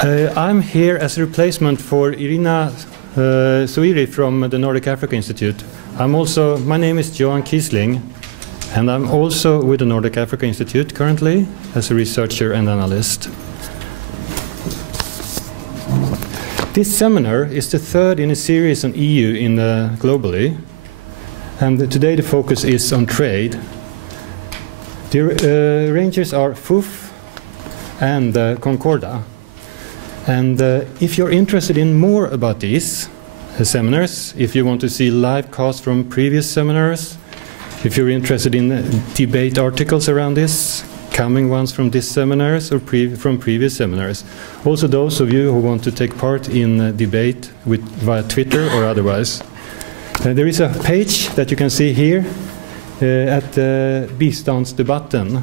I'm here as a replacement for Irina Suiri from the Nordic Africa Institute. My name is Johan Kiesling, and I'm also with the Nordic Africa Institute currently as a researcher and analyst. This seminar is the third in a series on EU globally, and today the focus is on trade. The arrangers are FUF and Concorda. And if you're interested in more about these seminars, if you want to see live casts from previous seminars, if you're interested in debate articles around this, coming ones from these seminars or from previous seminars, also those of you who want to take part in debate via Twitter or otherwise, there is a page that you can see here at Bistandsdebatten,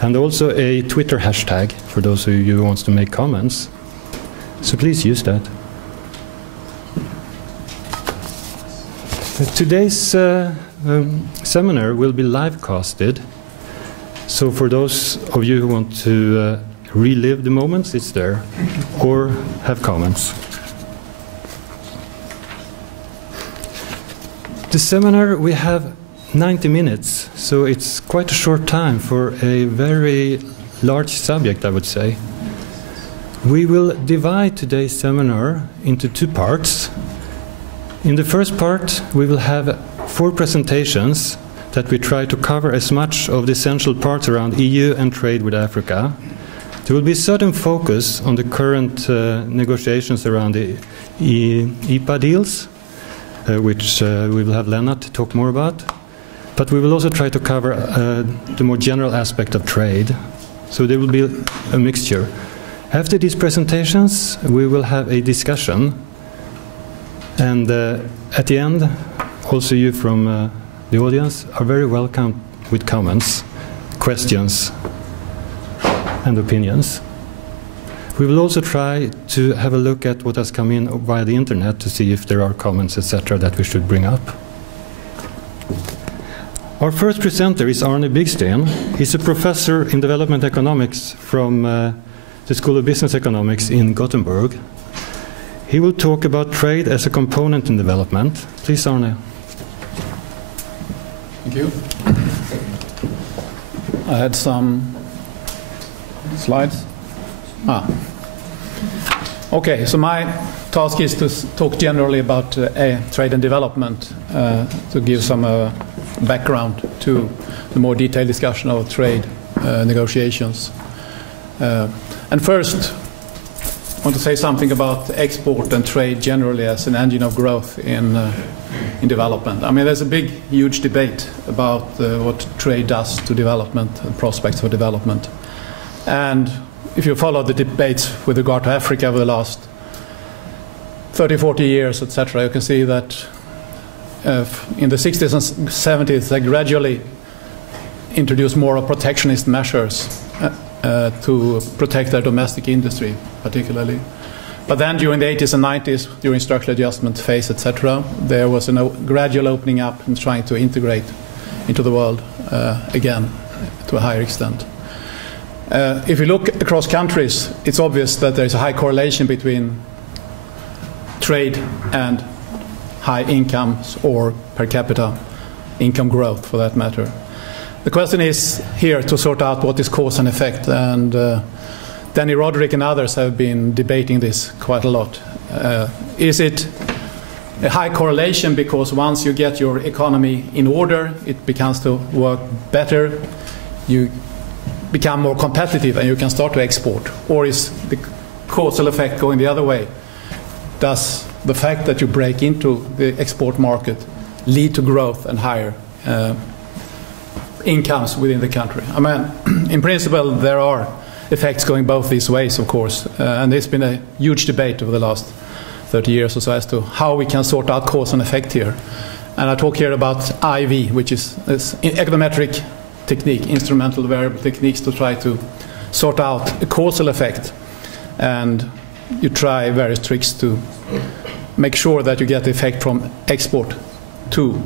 and also a Twitter hashtag for those of you who want to make comments. So please use that. Today's seminar will be live casted. So for those of you who want to relive the moments, it's there, or have comments. The seminar, we have 90 minutes, so it's quite a short time for a very large subject, I would say. We will divide today's seminar into two parts. In the first part, we will have 4 presentations that we try to cover as much of the essential parts around EU and trade with Africa. There will be a certain focus on the current negotiations around the EPA deals, which we will have Lennart talk more about. But we will also try to cover the more general aspect of trade. So there will be a mixture. After these presentations, we will have a discussion. And at the end, also you from the audience are very welcome with comments, questions, and opinions. We will also try to have a look at what has come in via the internet to see if there are comments, etc., that we should bring up. Our first presenter is Arne Bigsten. He's a professor in development economics from the School of Business Economics in Gothenburg. He will talk about trade as a component in development. Please, Arne. Thank you. I had some slides. Okay, so my task is to talk generally about trade and development, to give some background to the more detailed discussion of trade negotiations. And first, I want to say something about export and trade generally as an engine of growth in development. I mean, there's a huge debate about what trade does to development and prospects for development. And if you follow the debates with regard to Africa over the last 30, 40 years, etc., you can see that in the 60s and 70s, they gradually introduced more of protectionist measures to protect their domestic industry, particularly. But then during the 80s and 90s, during structural adjustment phase, etc., there was a gradual opening up and trying to integrate into the world again to a higher extent. If you look across countries, it's obvious that there is a high correlation between trade and high incomes or per capita income growth, for that matter. The question is here to sort out what is cause and effect, and Danny Roderick and others have been debating this quite a lot. Is it a high correlation because once you get your economy in order, it begins to work better, you become more competitive and you can start to export? Or is the causal effect going the other way? Does the fact that you break into the export market lead to growth and higher incomes within the country? I mean, in principle, there are effects going both these ways, of course, and there's been a huge debate over the last 30 years or so as to how we can sort out cause and effect here. And I talk here about IV, which is this econometric technique, instrumental variable techniques to try to sort out a causal effect. And you try various tricks to make sure that you get the effect from export to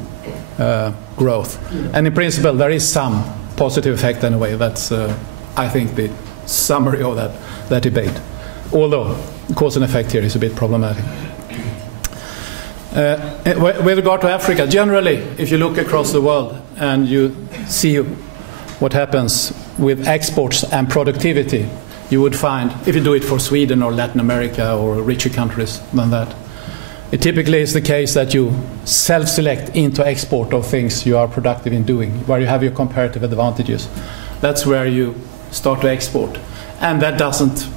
growth. And in principle, there is some positive effect anyway. That's, I think, the summary of that debate. although cause and effect here is a bit problematic. With regard to Africa, generally, if you look across the world and you see what happens with exports and productivity, you would find, if you do it for Sweden or Latin America or richer countries than that, it typically is the case that you self-select into export of things you are productive in doing, where you have your comparative advantages. That's where you start to export. And that doesn't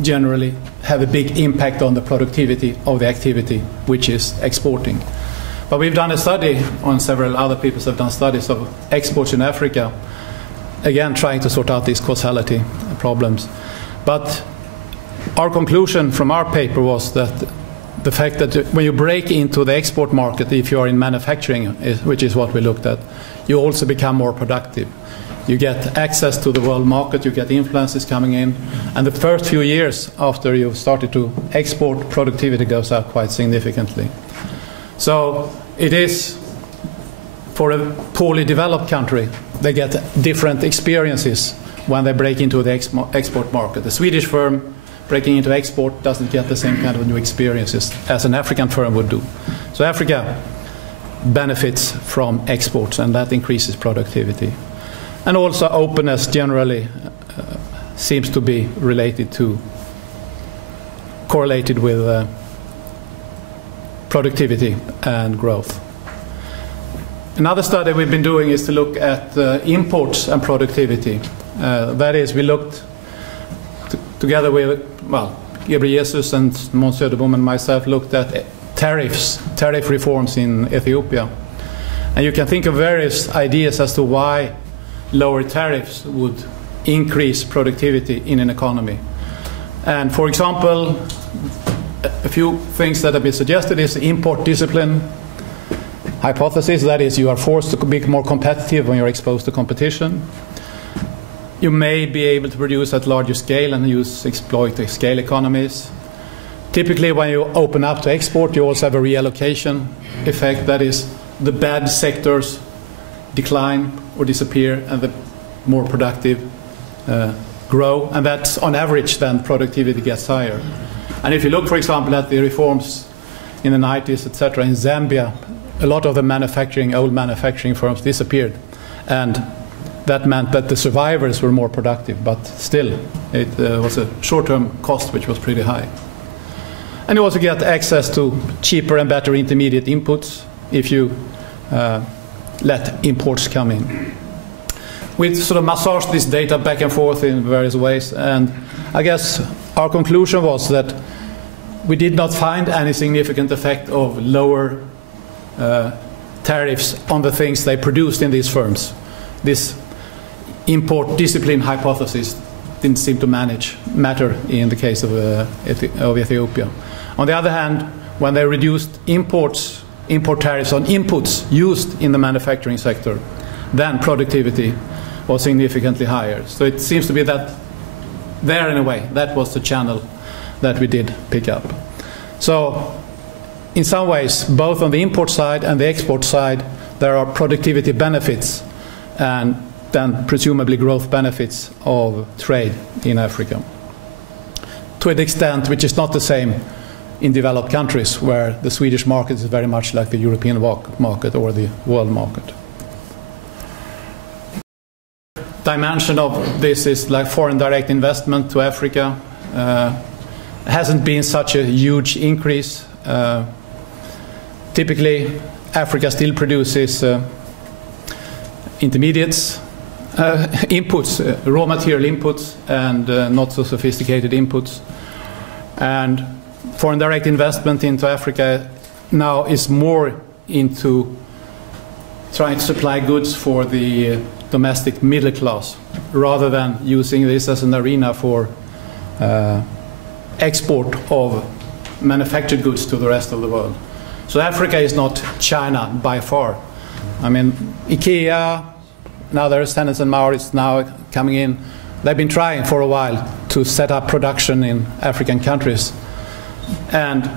generally have a big impact on the productivity of the activity, which is exporting. But we've done a study, and several other people have done studies of exports in Africa, again trying to sort out these causality problems. But our conclusion from our paper was that the fact that when you break into the export market, if you are in manufacturing, which is what we looked at, you also become more productive. You get access to the world market, you get influences coming in, and the first few years after you've started to export, productivity goes up quite significantly. So it is, for a poorly developed country, they get different experiences when they break into the export market. The Swedish firm breaking into export doesn't get the same kind of new experiences as an African firm would do. So Africa benefits from exports, and that increases productivity. And also openness generally seems to be correlated with productivity and growth. Another study we've been doing is to look at imports and productivity. That is, we looked together with, Gabriel Jesus and Måns Söderblom and myself looked at tariff reforms in Ethiopia. And you can think of various ideas as to why lower tariffs would increase productivity in an economy. And for example, a few things that have been suggested is import discipline hypothesis. That is, you are forced to be more competitive when you're exposed to competition. You may be able to produce at larger scale and exploit the scale economies. Typically, when you open up to export, you also have a reallocation effect. That is, the bad sectors decline or disappear, and the more productive grow. And that's, on average, then productivity gets higher. And if you look, for example, at the reforms in the 90s, etc., in Zambia, a lot of the old manufacturing firms disappeared. And that meant that the survivors were more productive, but still it was a short-term cost which was pretty high. And you also get access to cheaper and better intermediate inputs if you let imports come in. We sort of massaged this data back and forth in various ways, and I guess our conclusion was that we did not find any significant effect of lower tariffs on the things they produced in these firms. This import discipline hypothesis didn't seem to matter in the case of Ethiopia. On the other hand, when they reduced import tariffs on inputs used in the manufacturing sector, then productivity was significantly higher. So it seems to be that there, in a way, that was the channel that we did pick up. So in some ways, both on the import side and the export side, there are productivity benefits and then presumably growth benefits of trade in Africa, to an extent which is not the same in developed countries, where the Swedish market is very much like the European market or the world market. Dimension of this is like foreign direct investment to Africa. Hasn't been such a huge increase. Typically, Africa still produces intermediates, inputs, raw material inputs, and not so sophisticated inputs. And foreign direct investment into Africa now is more into trying to supply goods for the domestic middle class, rather than using this as an arena for export of manufactured goods to the rest of the world. So Africa is not China by far. I mean, IKEA, now there's Tenants and Maurits now coming in. They've been trying for a while to set up production in African countries. And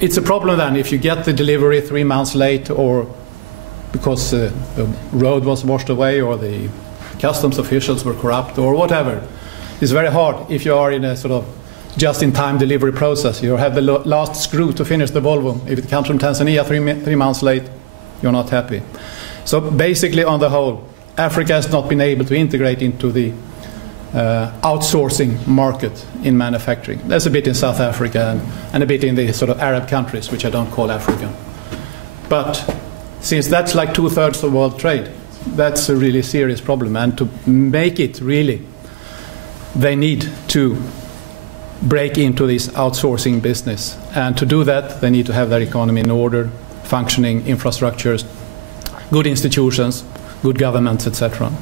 it's a problem then if you get the delivery 3 months late, or because the road was washed away, or the customs officials were corrupt, or whatever. It's very hard if you are in a sort of just-in-time delivery process. You have the last screw to finish the Volvo. If it comes from Tanzania 3 months late, you're not happy. So basically, on the whole, Africa has not been able to integrate into the outsourcing market in manufacturing. There's a bit in South Africa and a bit in the sort of Arab countries, which I don't call Africa. But since that's like 2/3 of world trade, that's a really serious problem. And to make it really, they need to break into this outsourcing business. And to do that, they need to have their economy in order, functioning infrastructures, good institutions, good governments, etc.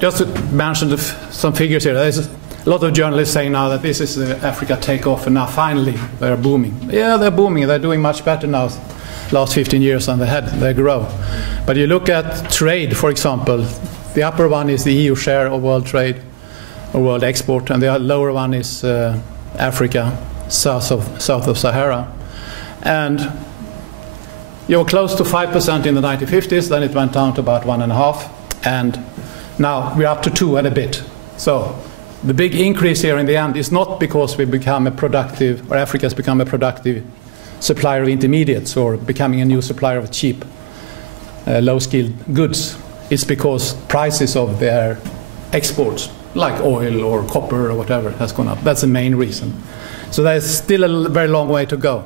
Just to mention some figures here. There's a lot of journalists saying now that this is Africa takeoff, and now finally they're booming. Yeah, they're booming. They're doing much better now. Last 15 years than they had. They grow. But you look at trade, for example. The upper one is the EU share of world trade or world export, and the lower one is Africa, south of Sahara. And you were close to 5% in the 1950s, then it went down to about 1.5%, and now we're up to 2 and a bit. So the big increase here in the end is not because we become a productive, or Africa has become a productive supplier of intermediates or becoming a new supplier of cheap, low-skilled goods. It's because prices of their exports, like oil or copper or whatever, has gone up. That's the main reason. So there's still a very long way to go.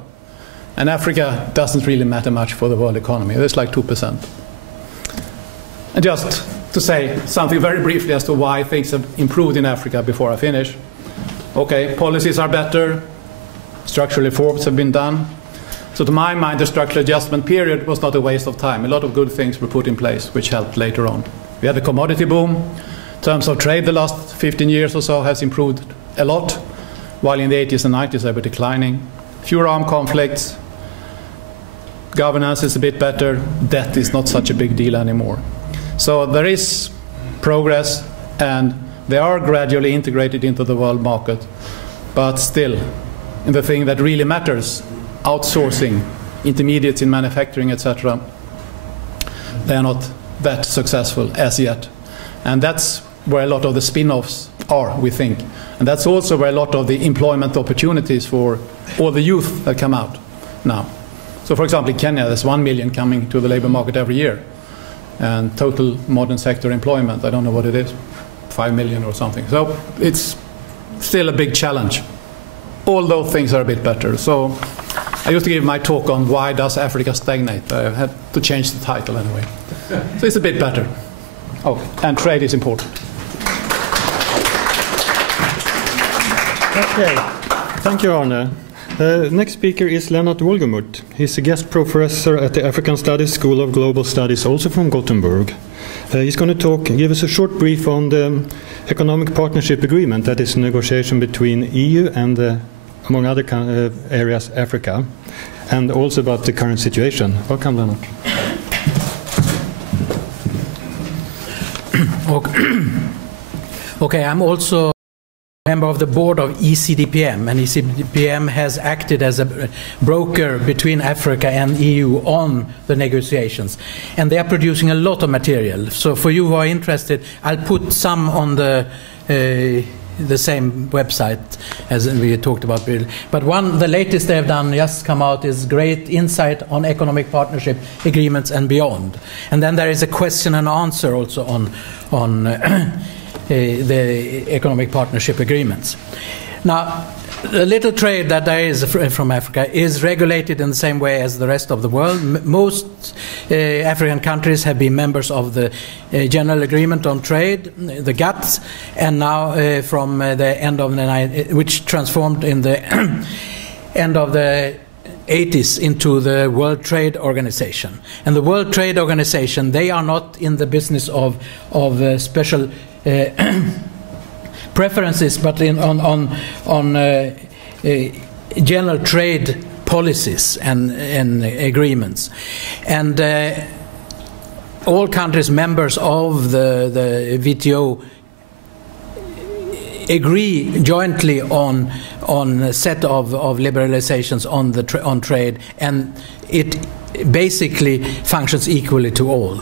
And Africa doesn't really matter much for the world economy. It's like 2%. And just to say something very briefly as to why things have improved in Africa before I finish. Okay, policies are better. Structural reforms have been done. So to my mind, the structural adjustment period was not a waste of time. A lot of good things were put in place, which helped later on. We had a commodity boom. In terms of trade, the last 15 years or so has improved a lot, while in the 80s and 90s they were declining. Fewer armed conflicts. Governance is a bit better. Debt is not such a big deal anymore. So there is progress, and they are gradually integrated into the world market. But still, in the thing that really matters, outsourcing, intermediates in manufacturing, etc., they are not that successful as yet. And that's where a lot of the spin-offs are, we think. And that's also where a lot of the employment opportunities for all the youth that come out now. So for example, in Kenya, there's 1 million coming to the labor market every year. And total modern sector employment, I don't know what it is, 5 million or something. So it's still a big challenge, although things are a bit better. So I used to give my talk on why does Africa stagnate. I had to change the title anyway. So it's a bit better. Oh, and trade is important. Okay, thank you, Arne. Next speaker is Lennart Wolgemut. He's a guest professor at the African Studies School of Global Studies, also from Gothenburg. He's going to give us a short brief on the Economic Partnership Agreement, that is a negotiation between EU and, among other areas, Africa, and also about the current situation. Welcome, Lennart. Okay, I'm also a member of the board of ECDPM, and ECDPM has acted as a broker between Africa and EU on the negotiations, and they are producing a lot of material. So for you who are interested, I'll put some on the same website as we talked about. But the latest they have done, just come out, is Great Insight on Economic Partnership Agreements and Beyond. And then there is a question and answer also on the economic partnership agreements. Now, the little trade that there is from Africa is regulated in the same way as the rest of the world. Most African countries have been members of the General Agreement on Trade, the GATT, and now from the end of the which transformed in the end of the 80s into the World Trade Organization. And the World Trade Organization, they are not in the business of special preferences, but on general trade policies and agreements. And all countries members of the WTO agree jointly on a set of liberalizations on trade, and it basically functions equally to all.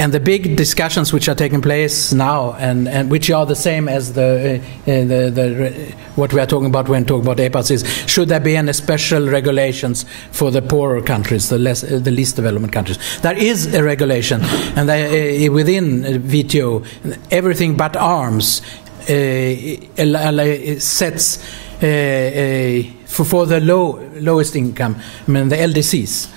And the big discussions which are taking place now, and which are the same as what we are talking about when talking about EPAs, is should there be any special regulations for the poorer countries, the least developed countries? There is a regulation, and within WTO, everything but arms sets for the lowest income, I mean the LDCs.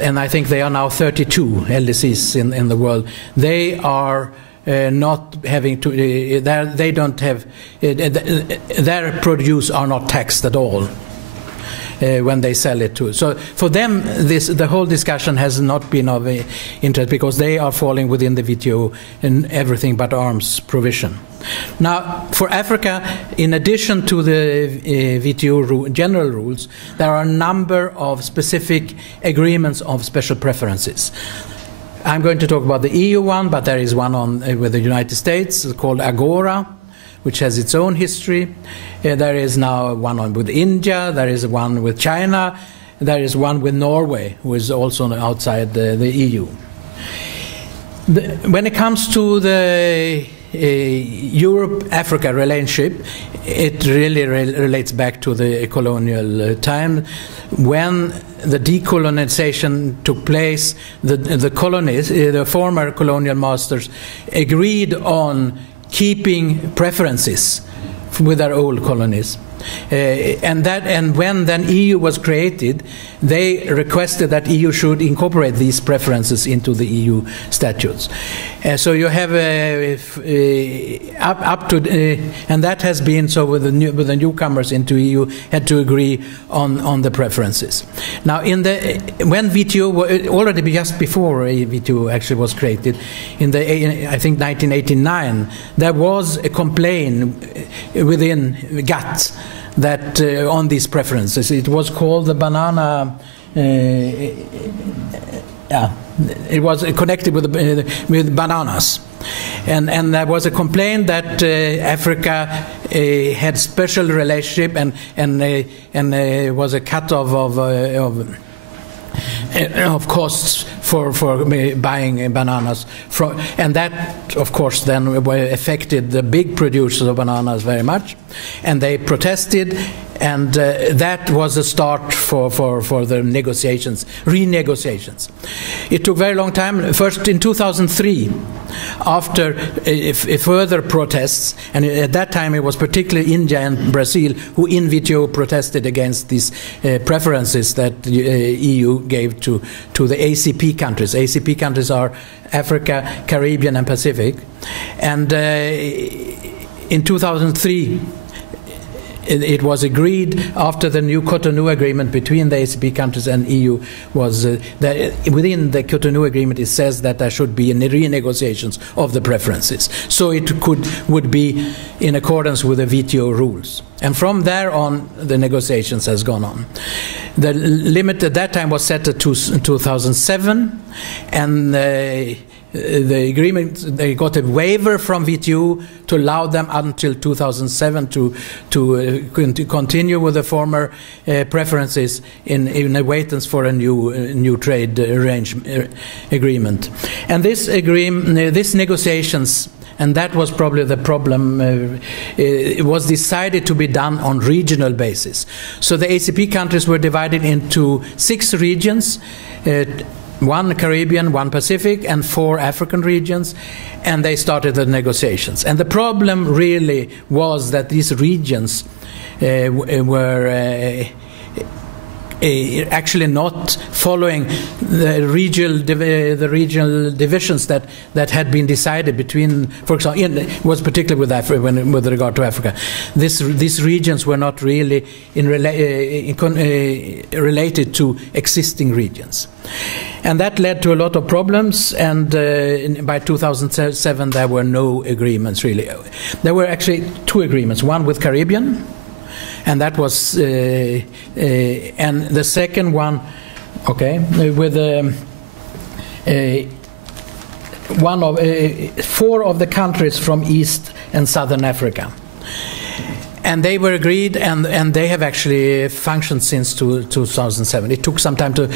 And I think they are now 32 LDCs in the world. They are not having to. They don't have. Their produce are not taxed at all when they sell it to. So for them, the whole discussion has not been of interest because they are falling within the WTO in everything but arms provision. Now, for Africa, in addition to the WTO general rules, there are a number of specific agreements of special preferences. I'm going to talk about the EU one, but there is one with the United States called AGORA, which has its own history. There is now one with India, there is one with China, there is one with Norway, who is also outside the EU. When it comes to the Europe-Africa relationship, it really relates back to the colonial time. When the decolonization took place, the colonies, the former colonial masters, agreed on keeping preferences with their old colonies. And when then EU was created, they requested that EU should incorporate these preferences into the EU statutes. So you have up to, and that has been so with the newcomers into EU had to agree on the preferences. Now, when WTO already just before WTO actually was created, I think 1989, there was a complaint within GATT that on these preferences. It was called the banana. It was connected with bananas, and there was a complaint that Africa had special relationship and was a cut of costs for buying bananas, and that of course then affected the big producers of bananas very much, and they protested, and that was a start for the renegotiations. It took a very long time. First in 2003, after further protests, and at that time it was particularly India and Brazil who in WTO protested against these preferences that EU gave to the ACP countries. ACP countries are Africa, Caribbean and Pacific. And in 2003, it was agreed after the new Cotonou agreement between the ACP countries and EU was that within the Cotonou agreement it says that there should be renegotiations of the preferences, so it would be in accordance with the WTO rules. And from there on, the negotiations has gone on. The limit at that time was set at 2007, and the agreement, they got a waiver from WTO to allow them until 2007 to continue with the former preferences in a wait for a new trade agreement. And this negotiations, and that was probably the problem, it was decided to be done on regional basis. So the ACP countries were divided into 6 regions, 1 Caribbean, 1 Pacific, and 4 African regions, and they started the negotiations. And the problem really was that these regions were actually not following the regional divisions that had been decided between, for example, was particularly with Africa, with regard to Africa. These regions were not really related to existing regions. And that led to a lot of problems, and by 2007 there were no agreements really. There were actually 2 agreements, one with Caribbean, and that was, and the second one, okay, with 4 of the countries from East and Southern Africa. And they were agreed, and they have actually functioned since 2007. It took some time to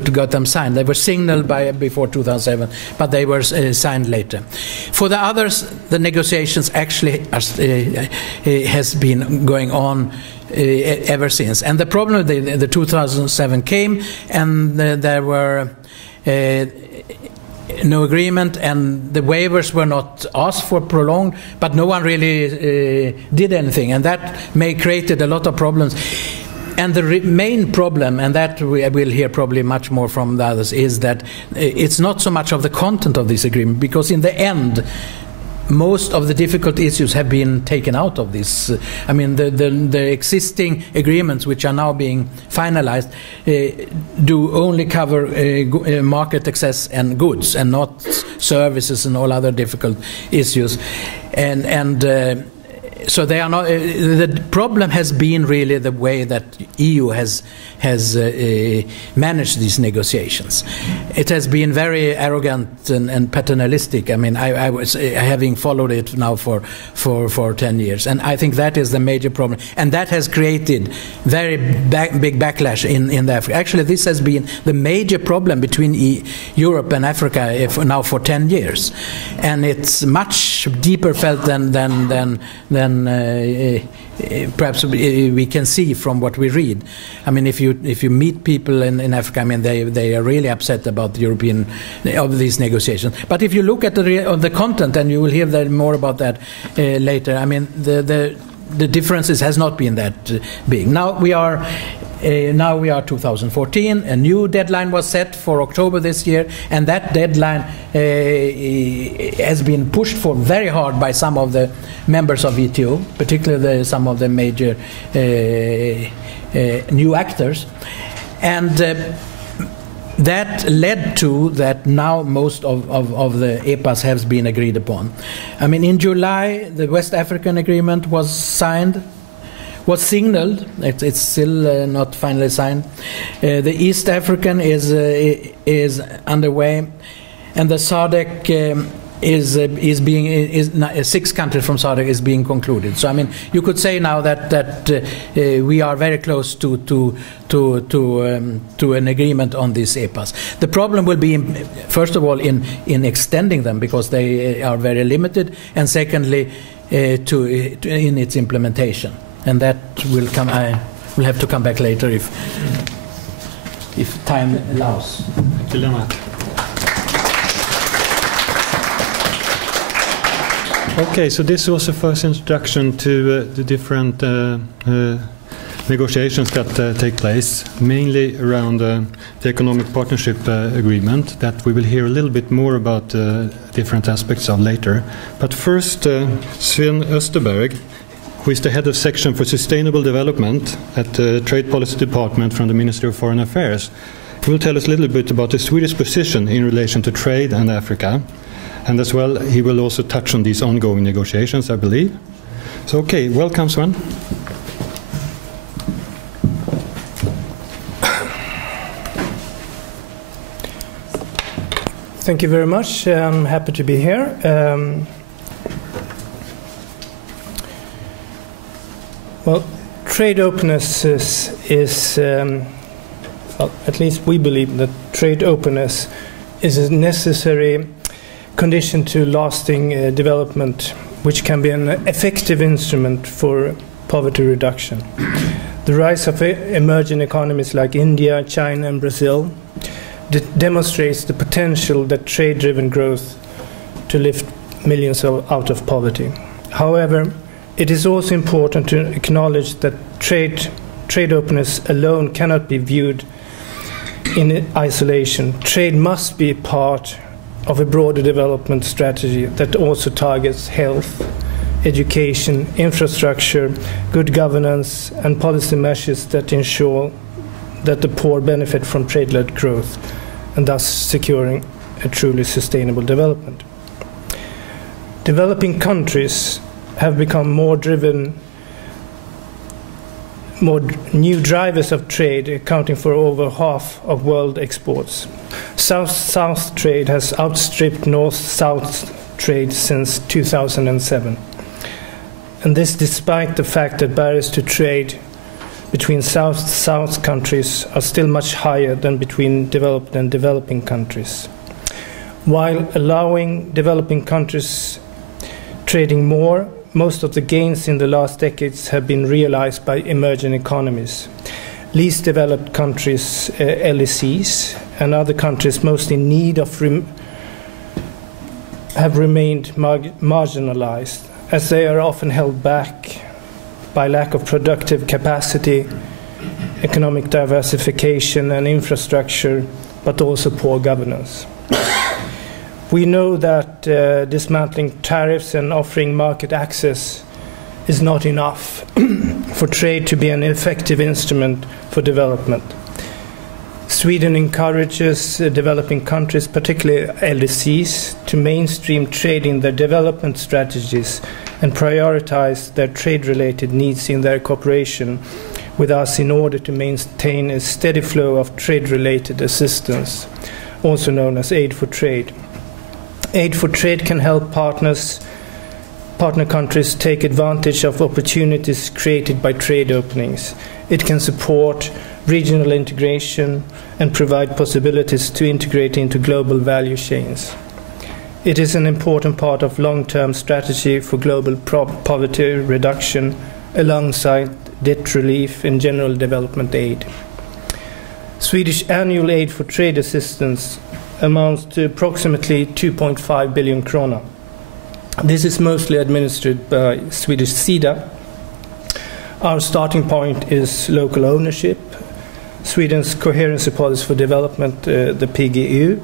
get them signed. They were signaled before 2007, but they were signed later. For the others, the negotiations actually has been going on ever since. And the problem, the 2007 came, and there were no agreement, and the waivers were not asked for, prolonged, but no one really did anything, and that created a lot of problems. And the main problem, and that we will hear probably much more from the others, is that it's not so much of the content of this agreement, because in the end, most of the difficult issues have been taken out of this. I mean, the existing agreements, which are now being finalized, do only cover market access and goods, and not services and all other difficult issues. So they are not. The problem has been really the way that EU has managed these negotiations. It has been very arrogant and paternalistic. I mean, I was having followed it now for 10 years, and I think that is the major problem, and that has created very big backlash in Africa. Actually, this has been the major problem between Europe and Africa now for 10 years, and it's much deeper felt than perhaps we can see from what we read. I mean, if you meet people in Africa, I mean, they are really upset about the European of these negotiations. But if you look at the content, and you will hear more about that later, I mean, the differences has not been that big. Now we are 2014. A new deadline was set for October this year, and that deadline has been pushed for very hard by some of the members of WTO, particularly some of the major new actors, and that led to that now most of the EPAs has been agreed upon. I mean, in July, the West African agreement was signed, was signaled. It's still not finally signed. The East African is underway, and the SADC is being 6 countries from SADC is being concluded. So I mean, you could say now that we are very close to an agreement on these EPAs. The problem will be, first of all, in extending them, because they are very limited, and secondly, in its implementation. And that will come. I will have to come back later if time allows. Thank you, Lennart. Okay, so this was the first introduction to the different negotiations that take place, mainly around the economic partnership agreement, that we will hear a little bit more about different aspects of later. But first, Sven Österberg, who is the head of section for sustainable development at the Trade Policy Department from the Ministry of Foreign Affairs, he will tell us a little bit about the Swedish position in relation to trade and Africa. And as well, he will also touch on these ongoing negotiations, I believe. So, okay, welcome, Sven. Thank you very much. I'm happy to be here. Well, trade openness is well, at least we believe that trade openness is a necessary condition to lasting development, which can be an effective instrument for poverty reduction. The rise of emerging economies like India, China, and Brazil demonstrates the potential that trade-driven growth to lift millions out of poverty. However, it is also important to acknowledge that trade openness alone cannot be viewed in isolation. Trade must be part of a broader development strategy that also targets health, education, infrastructure, good governance, and policy measures that ensure that the poor benefit from trade-led growth, and thus securing a truly sustainable development. Developing countries have become more new drivers of trade, accounting for over half of world exports. South-South trade has outstripped North-South trade since 2007. And this despite the fact that barriers to trade between South countries are still much higher than between developed and developing countries. While allowing developing countries trading more, most of the gains in the last decades have been realized by emerging economies. Least developed countries, LECs, and other countries most in need of have remained marginalized, as they are often held back by lack of productive capacity, economic diversification and infrastructure, but also poor governance. We know that dismantling tariffs and offering market access is not enough for trade to be an effective instrument for development. Sweden encourages developing countries, particularly LDCs, to mainstream trade in their development strategies and prioritize their trade-related needs in their cooperation with us in order to maintain a steady flow of trade-related assistance, also known as aid for trade. Aid for trade can help partner countries take advantage of opportunities created by trade openings. It can support regional integration and provide possibilities to integrate into global value chains. It is an important part of long-term strategy for global poverty reduction alongside debt relief and general development aid. Swedish annual aid for trade assistance amounts to approximately 2.5 billion krona. This is mostly administered by Swedish SIDA. Our starting point is local ownership, Sweden's coherency policy for development, the PGU,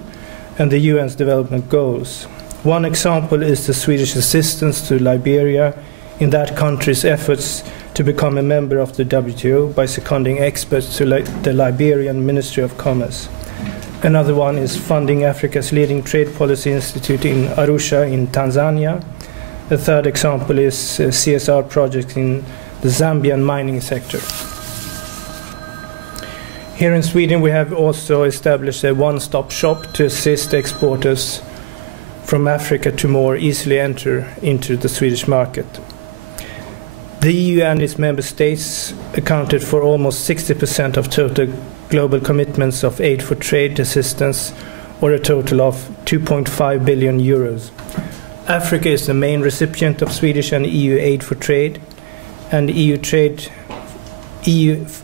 and the UN's development goals. One example is the Swedish assistance to Liberia in that country's efforts to become a member of the WTO by seconding experts to the Liberian Ministry of Commerce. Another one is funding Africa's leading trade policy institute in Arusha in Tanzania. The third example is CSR projects in the Zambian mining sector. Here in Sweden, we have also established a one-stop shop to assist exporters from Africa to more easily enter into the Swedish market. The EU and its member states accounted for almost 60% of total global commitments of aid for trade assistance, or a total of 2.5 billion euros. Africa is the main recipient of Swedish and EU aid for trade, and EU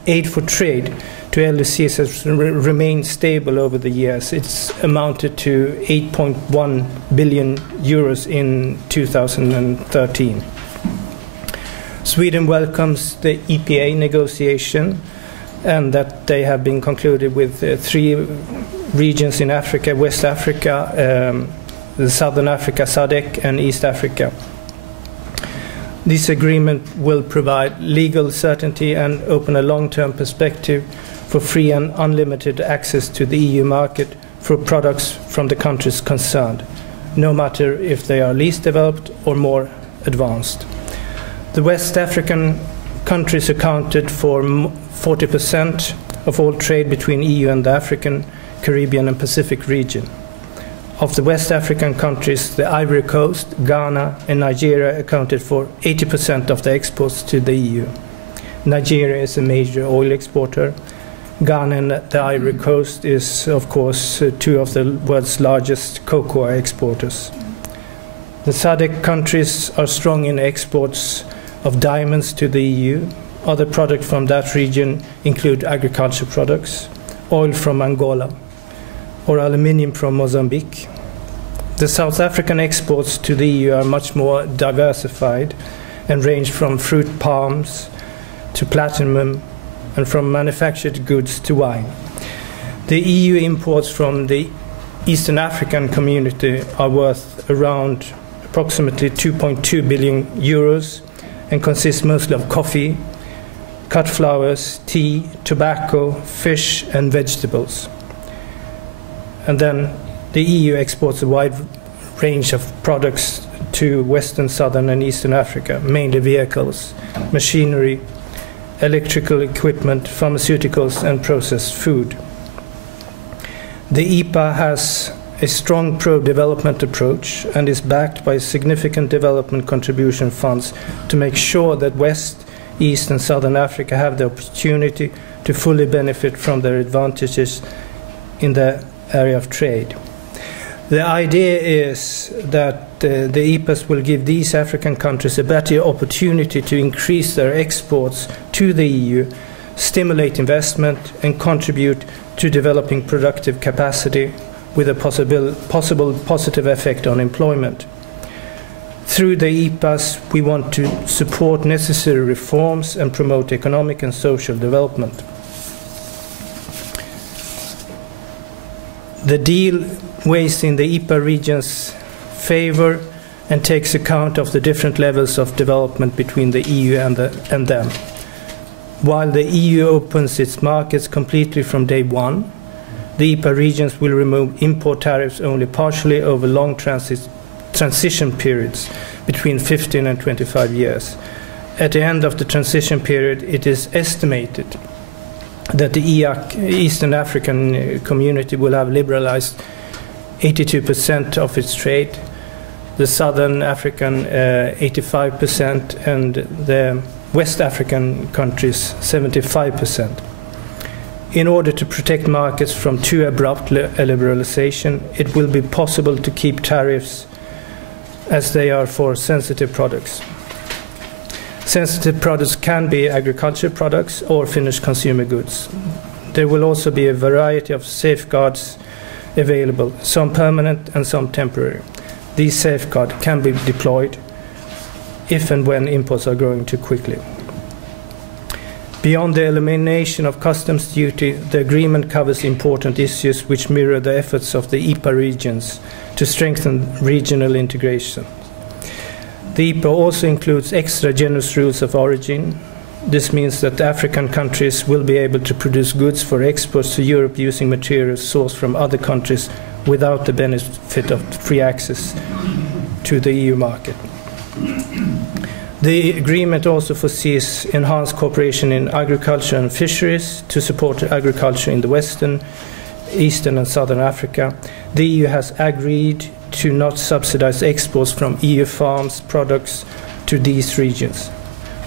aid for trade to LDCs has remained stable over the years. It's amounted to 8.1 billion euros in 2013. Sweden welcomes the EPA negotiation, and that they have been concluded with 3 regions in Africa: West Africa, Southern Africa, SADC, and East Africa. This agreement will provide legal certainty and open a long-term perspective for free and unlimited access to the EU market for products from the countries concerned, no matter if they are least developed or more advanced. The West African countries accounted for 40% of all trade between EU and the African, Caribbean and Pacific region. Of the West African countries, the Ivory Coast, Ghana and Nigeria accounted for 80% of the exports to the EU. Nigeria is a major oil exporter. Ghana and the Ivory Coast is, of course, 2 of the world's largest cocoa exporters. The SADC countries are strong in exports of diamonds to the EU. Other products from that region include agriculture products, oil from Angola, or aluminium from Mozambique. The South African exports to the EU are much more diversified and range from fruit palms to platinum and from manufactured goods to wine. The EU imports from the Eastern African community are worth around approximately 2.2 billion euros and consist mostly of coffee, cut flowers, tea, tobacco, fish and vegetables. And then the EU exports a wide range of products to Western, Southern and Eastern Africa, mainly vehicles, machinery, electrical equipment, pharmaceuticals and processed food. The EPA has a strong pro-development approach and is backed by significant development contribution funds to make sure that West, East and Southern Africa have the opportunity to fully benefit from their advantages in the area of trade. The idea is that the EPAs will give these African countries a better opportunity to increase their exports to the EU, stimulate investment and contribute to developing productive capacity with a possible positive effect on employment. Through the EPAs, we want to support necessary reforms and promote economic and social development. The deal weighs in the EPA region's favor and takes account of the different levels of development between the EU and them. While the EU opens its markets completely from day one, the EPA regions will remove import tariffs only partially over long transition periods between 15 and 25 years. At the end of the transition period, it is estimated that the Eastern African community will have liberalized 82% of its trade, the Southern African 85%, and the West African countries 75%. In order to protect markets from too abrupt liberalization, it will be possible to keep tariffs as they are for sensitive products. Sensitive products can be agriculture products or finished consumer goods. There will also be a variety of safeguards available, some permanent and some temporary. These safeguards can be deployed if and when imports are growing too quickly. Beyond the elimination of customs duty, the agreement covers important issues which mirror the efforts of the EPA regions to strengthen regional integration. The EPA also includes extra generous rules of origin. This means that African countries will be able to produce goods for exports to Europe using materials sourced from other countries without the benefit of free access to the EU market. The agreement also foresees enhanced cooperation in agriculture and fisheries to support agriculture in the Western, Eastern and Southern Africa. The EU has agreed to not subsidize exports from EU farms products to these regions.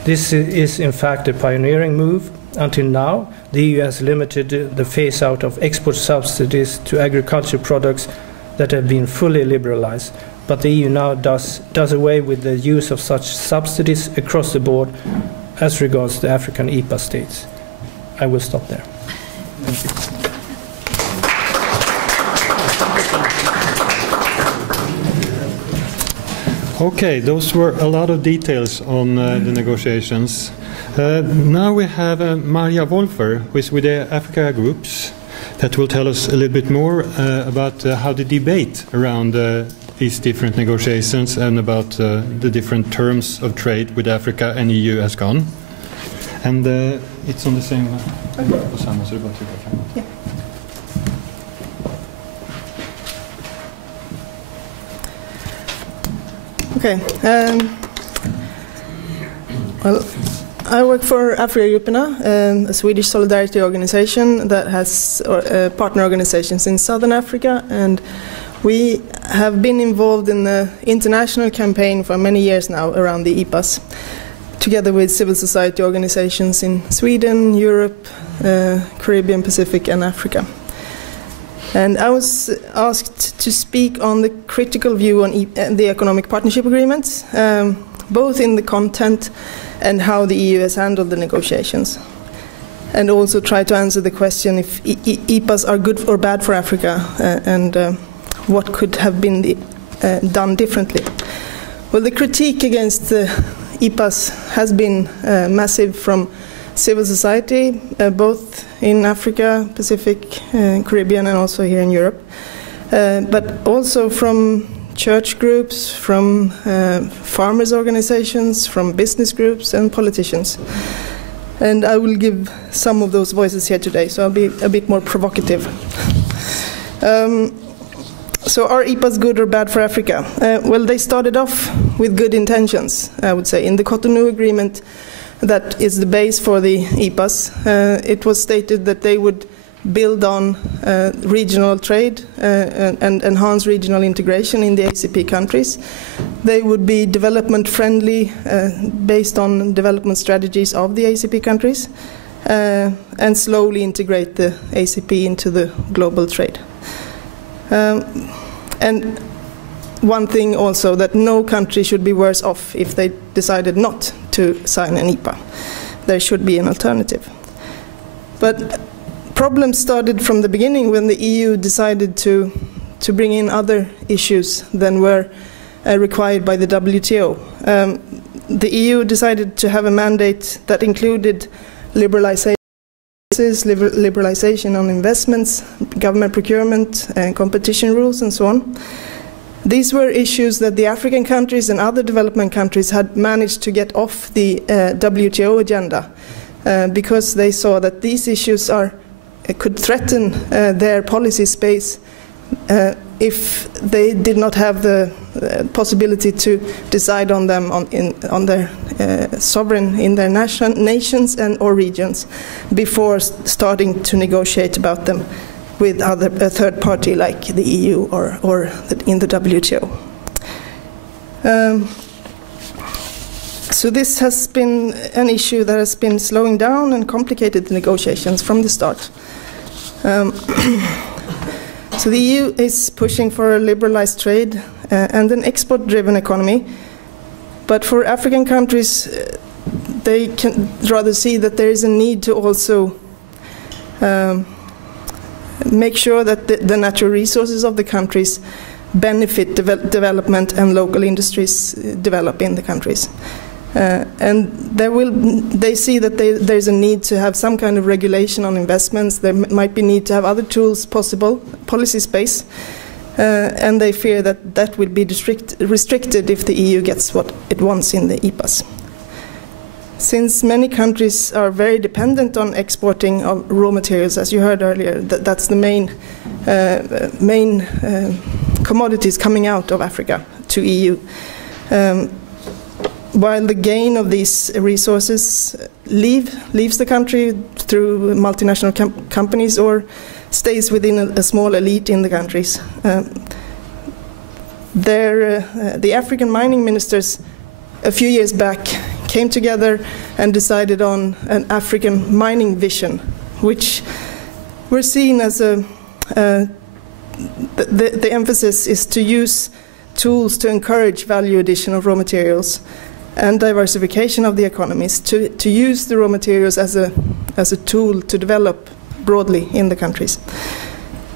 This is in fact a pioneering move. Until now, the EU has limited the phase-out of export subsidies to agriculture products that have been fully liberalized, but the EU now does away with the use of such subsidies across the board as regards the African EPA states. I will stop there. Thank you. Okay, those were a lot of details on the negotiations. Now we have Maria Wolfer, who is with the Africa groups, that will tell us a little bit more about how the debate around these different negotiations and about the different terms of trade with Africa and EU has gone. And it's on the same... Yeah. Okay. Well, I work for Afrika-Grupperna, a Swedish solidarity organization that has partner organizations in Southern Africa, and we have been involved in the international campaign for many years now around the EPAs, together with civil society organizations in Sweden, Europe, Caribbean, Pacific and Africa. And I was asked to speak on the critical view on the economic partnership agreements, both in the content and how the EU has handled the negotiations, and also try to answer the question if EPAs are good or bad for Africa, and what could have been done differently. Well, the critique against the EPAs has been massive from civil society, both in Africa, Pacific, Caribbean, and also here in Europe, but also from church groups, from farmers' organizations, from business groups and politicians. And I will give some of those voices here today, so I'll be a bit more provocative. So are EPAs good or bad for Africa? Well, they started off with good intentions, I would say. In the Cotonou Agreement, that is the base for the EPAs, it was stated that they would build on regional trade and enhance regional integration in the ACP countries. They would be development friendly based on development strategies of the ACP countries and slowly integrate the ACP into the global trade. And one thing also, that no country should be worse off if they decided not to sign an EPA. There should be an alternative. But problems started from the beginning when the EU decided to bring in other issues than were required by the WTO. The EU decided to have a mandate that included liberalization on investments, government procurement, and competition rules, and so on. These were issues that the African countries and other development countries had managed to get off the WTO agenda because they saw that these issues could threaten their policy space if they did not have the possibility to decide on them on their sovereign in their nations and or regions before starting to negotiate about them with a third party like the EU or in the WTO. So this has been an issue that has been slowing down and complicated the negotiations from the start. So the EU is pushing for a liberalized trade and an export-driven economy, but for African countries, they can rather see that there is a need to also make sure that the natural resources of the countries benefit development and local industries develop in the countries. And they see that there's a need to have some kind of regulation on investments. There might be need to have other tools possible, policy space, and they fear that will be restricted if the EU gets what it wants in the EPAs. Since many countries are very dependent on exporting of raw materials, as you heard earlier, that's the main commodities coming out of Africa to EU. While the gain of these resources leaves the country through multinational companies or stays within a small elite in the countries. The African mining ministers a few years back came together and decided on an African mining vision, which we're seen as the emphasis is to use tools to encourage value addition of raw materials and diversification of the economies, to use the raw materials as a tool to develop broadly in the countries.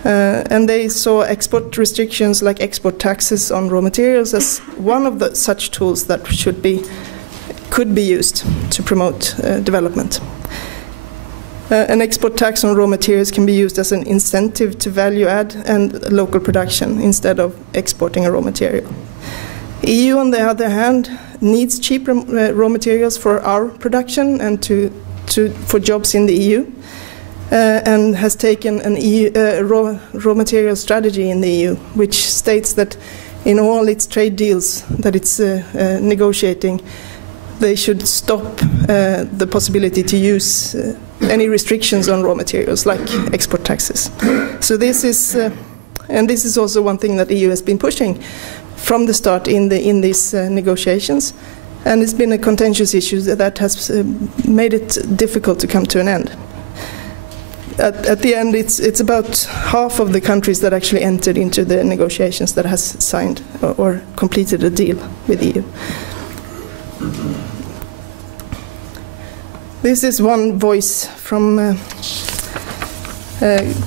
And they saw export restrictions like export taxes on raw materials as one of such tools that could be used to promote development. An export tax on raw materials can be used as an incentive to value add and local production instead of exporting a raw material. EU, on the other hand, needs cheap raw materials for our production and for jobs in the EU, and has taken an raw material strategy in the EU, which states that in all its trade deals that it's negotiating, they should stop the possibility to use any restrictions on raw materials like export taxes. So this is also one thing that the EU has been pushing from the start in these negotiations, and it's been a contentious issue that has made it difficult to come to an end. At the end, it's about half of the countries that actually entered into the negotiations that has signed or completed a deal with the EU. This is one voice from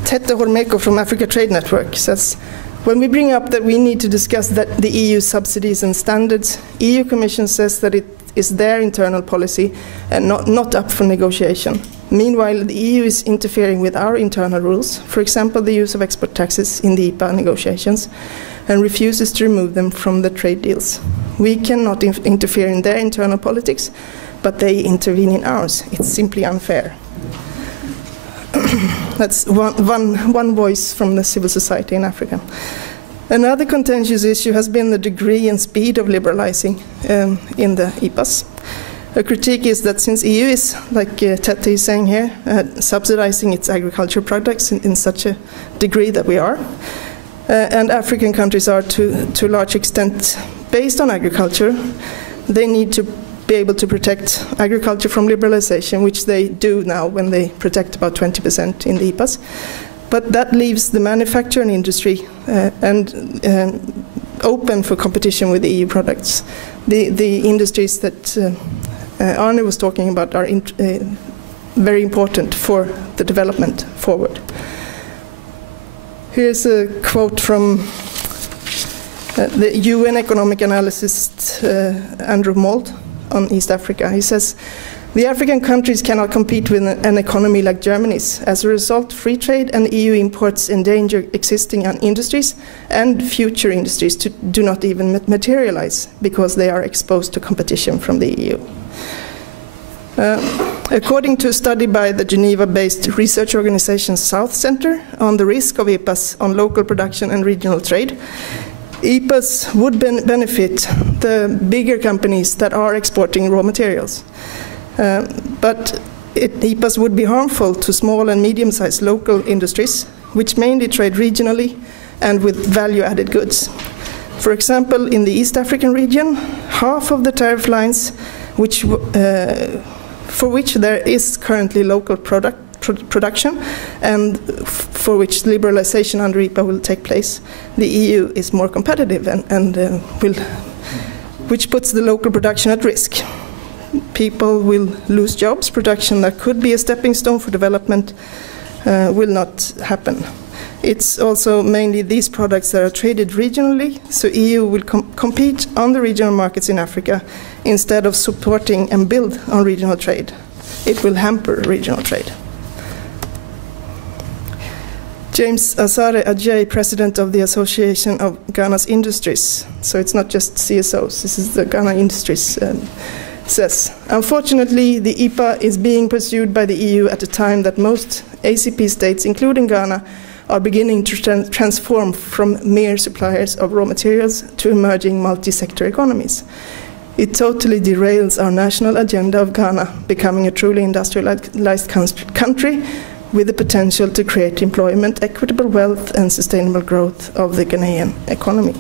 Tete Hormeko from Africa Trade Network. Says, when we bring up that we need to discuss the EU subsidies and standards, EU Commission says that it is their internal policy and not up for negotiation. Meanwhile, the EU is interfering with our internal rules, for example, the use of export taxes in the EPA negotiations, and refuses to remove them from the trade deals. We cannot interfere in their internal politics, but they intervene in ours. It's simply unfair. That's one voice from the civil society in Africa. Another contentious issue has been the degree and speed of liberalizing in the EPAs. A critique is that since EU is, like Tete is saying here, subsidizing its agricultural products in such a degree that we are, and African countries are to a large extent based on agriculture, they need to be able to protect agriculture from liberalization, which they do now when they protect about 20% in the EPAs. But that leaves the manufacturing industry open for competition with the EU products. The industries that Arne was talking about are very important for the development forward. Here's a quote from the UN economic analyst Andrew Mould on East Africa. He says, "The African countries cannot compete with an economy like Germany's. As a result, free trade and EU imports endanger existing industries, and future industries do not even materialize because they are exposed to competition from the EU." According to a study by the Geneva-based research organization South Center on the risk of EPAs on local production and regional trade, EPAs would benefit the bigger companies that are exporting raw materials. But EPAs would be harmful to small and medium-sized local industries, which mainly trade regionally and with value-added goods. For example, in the East African region, half of the tariff lines for which there is currently local production and for which liberalization under EPA will take place, the EU is more competitive and which puts the local production at risk. People will lose jobs. Production that could be a stepping stone for development will not happen. It's also mainly these products that are traded regionally, so EU will compete on the regional markets in Africa instead of supporting and build on regional trade. It will hamper regional trade. James Asare Ajay, president of the Association of Ghana's Industries, so it's not just CSOs, this is the Ghana Industries, says, "Unfortunately, the EPA is being pursued by the EU at a time that most ACP states, including Ghana, are beginning to transform from mere suppliers of raw materials to emerging multi-sector economies. It totally derails our national agenda of Ghana becoming a truly industrialized country with the potential to create employment, equitable wealth, and sustainable growth of the Ghanaian economy."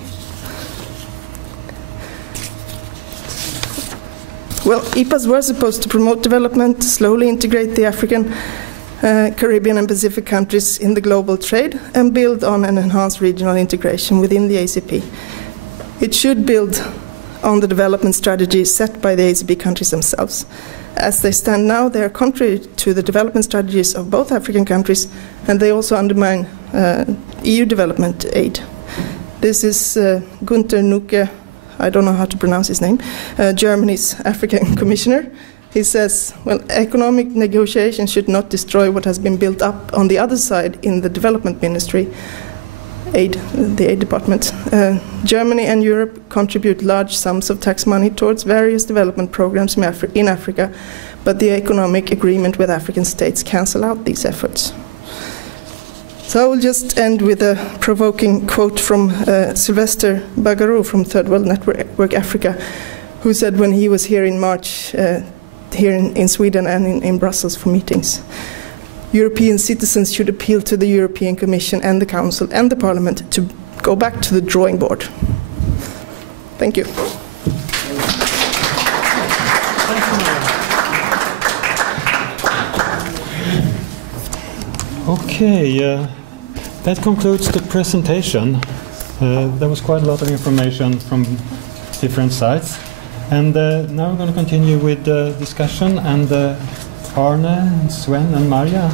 Well, EPAs were supposed to promote development, slowly integrate the African, Caribbean and Pacific countries in the global trade, and build on and enhance regional integration within the ACP. It should build on the development strategies set by the ACP countries themselves. As they stand now, they are contrary to the development strategies of both African countries, and they also undermine EU development aid. This is Gunther Nuke, I don't know how to pronounce his name, Germany's African commissioner. He says, well, economic negotiations should not destroy what has been built up on the other side in the development ministry, the aid department. Germany and Europe contribute large sums of tax money towards various development programs in Africa, but the economic agreement with African states cancel out these efforts. So I will just end with a provoking quote from Sylvester Bagarou from Third World Network Africa, who said when he was here in March, here in Sweden and in Brussels for meetings, European citizens should appeal to the European Commission and the Council and the Parliament to go back to the drawing board. Thank you. Okay, that concludes the presentation. There was quite a lot of information from different sides. And now we're going to continue with the discussion, and Arne, Sven and Maria,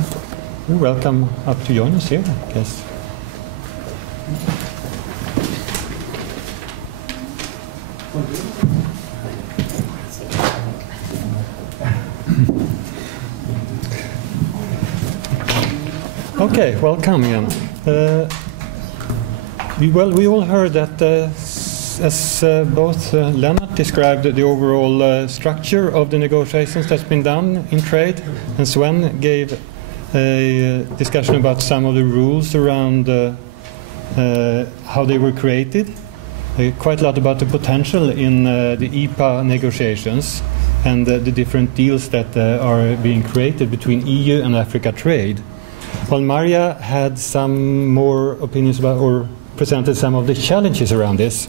you're welcome up to join us here, I guess. Okay, welcome again. We all heard that as both Lennart described the overall structure of the negotiations that's been done in trade, and Sven gave a discussion about some of the rules around how they were created, quite a lot about the potential in the EPA negotiations. and the different deals that are being created between EU and Africa trade. While Maria had some more opinions about, or presented some of the challenges around this.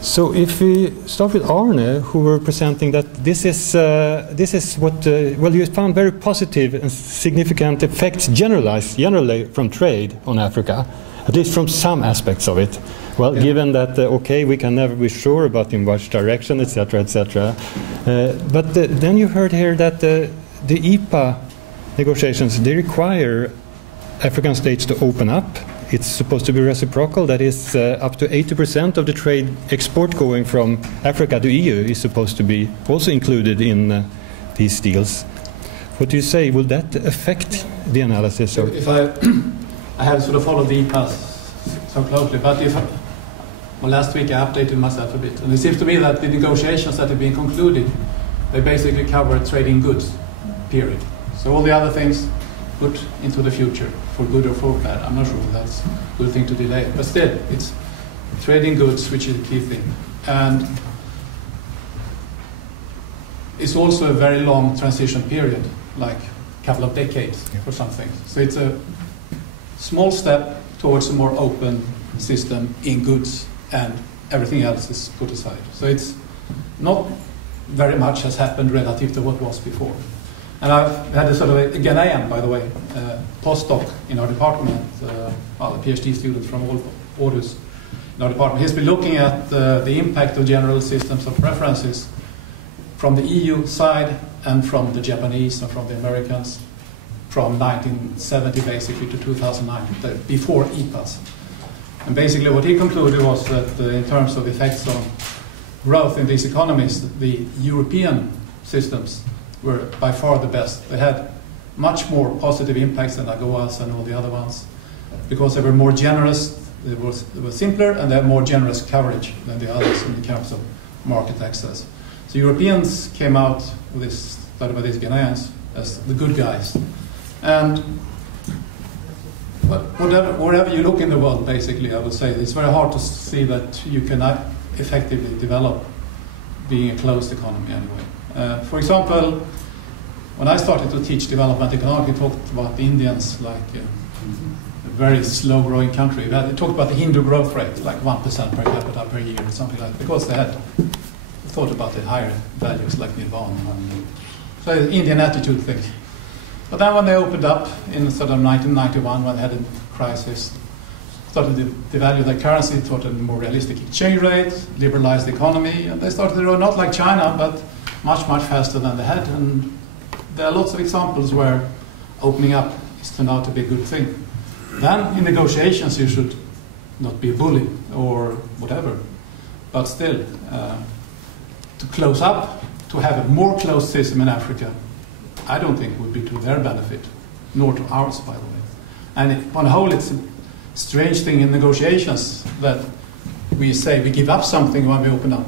So if we start with Arne, who were presenting that this is what, well, you found very positive and significant effects generally from trade on Africa, at least from some aspects of it. Well, yeah. Given that, okay, we can never be sure about in which direction, etc., etc. But then you heard here that the EPA negotiations, they require African states to open up. It's supposed to be reciprocal. That is, up to 80% of the trade export going from Africa to EU is supposed to be also included in these deals. What do you say? Will that affect the analysis? Or? If I have sort of followed the EPAs so closely, but well, last week I updated myself a bit, and it seems to me that the negotiations that have been concluded, they basically cover trade in goods, period. So all the other things put into the future, for good or for bad. I'm not sure if that's a good thing to delay, but still, it's trade in goods which is the key thing. And it's also a very long transition period, like a couple of decades or something. So it's a small step towards a more open system in goods, and everything else is put aside. So it's not very much has happened relative to what was before. And I've had a sort of a Ghanaian, by the way, postdoc in our department, well, a PhD student from all orders in our department. He's been looking at the impact of general systems of preferences from the EU side and from the Japanese and from the Americans from 1970 basically to 2009, before EPAs. And basically what he concluded was that in terms of effects on growth in these economies, the European systems were by far the best. They had much more positive impacts than AGOAs and all the other ones because they were more generous, they were simpler, and they had more generous coverage than the others in terms of market access. So Europeans came out with this study by these Ghanaians as the good guys. And wherever you look in the world, basically, I would say it's very hard to see that you cannot effectively develop being a closed economy anyway. For example, when I started to teach development economics, we talked about the Indians like a very slow-growing country. They talked about the Hindu growth rate, like 1% per capita per year, or something like that, because they had thought about the higher values like Nirvana. So the Indian attitude things. But then when they opened up in sort of 1991, when they had a crisis, started to devalue their currency, thought a more realistic exchange rate, liberalized the economy, and they started to grow not like China, but much, much faster than they had. And there are lots of examples where opening up has turned out to be a good thing. Then in negotiations you should not be a bully or whatever, but still to close up, to have a more closed system in Africa, I don't think would be to their benefit, nor to ours, by the way. And on the whole, it's a strange thing in negotiations that we say we give up something when we open up,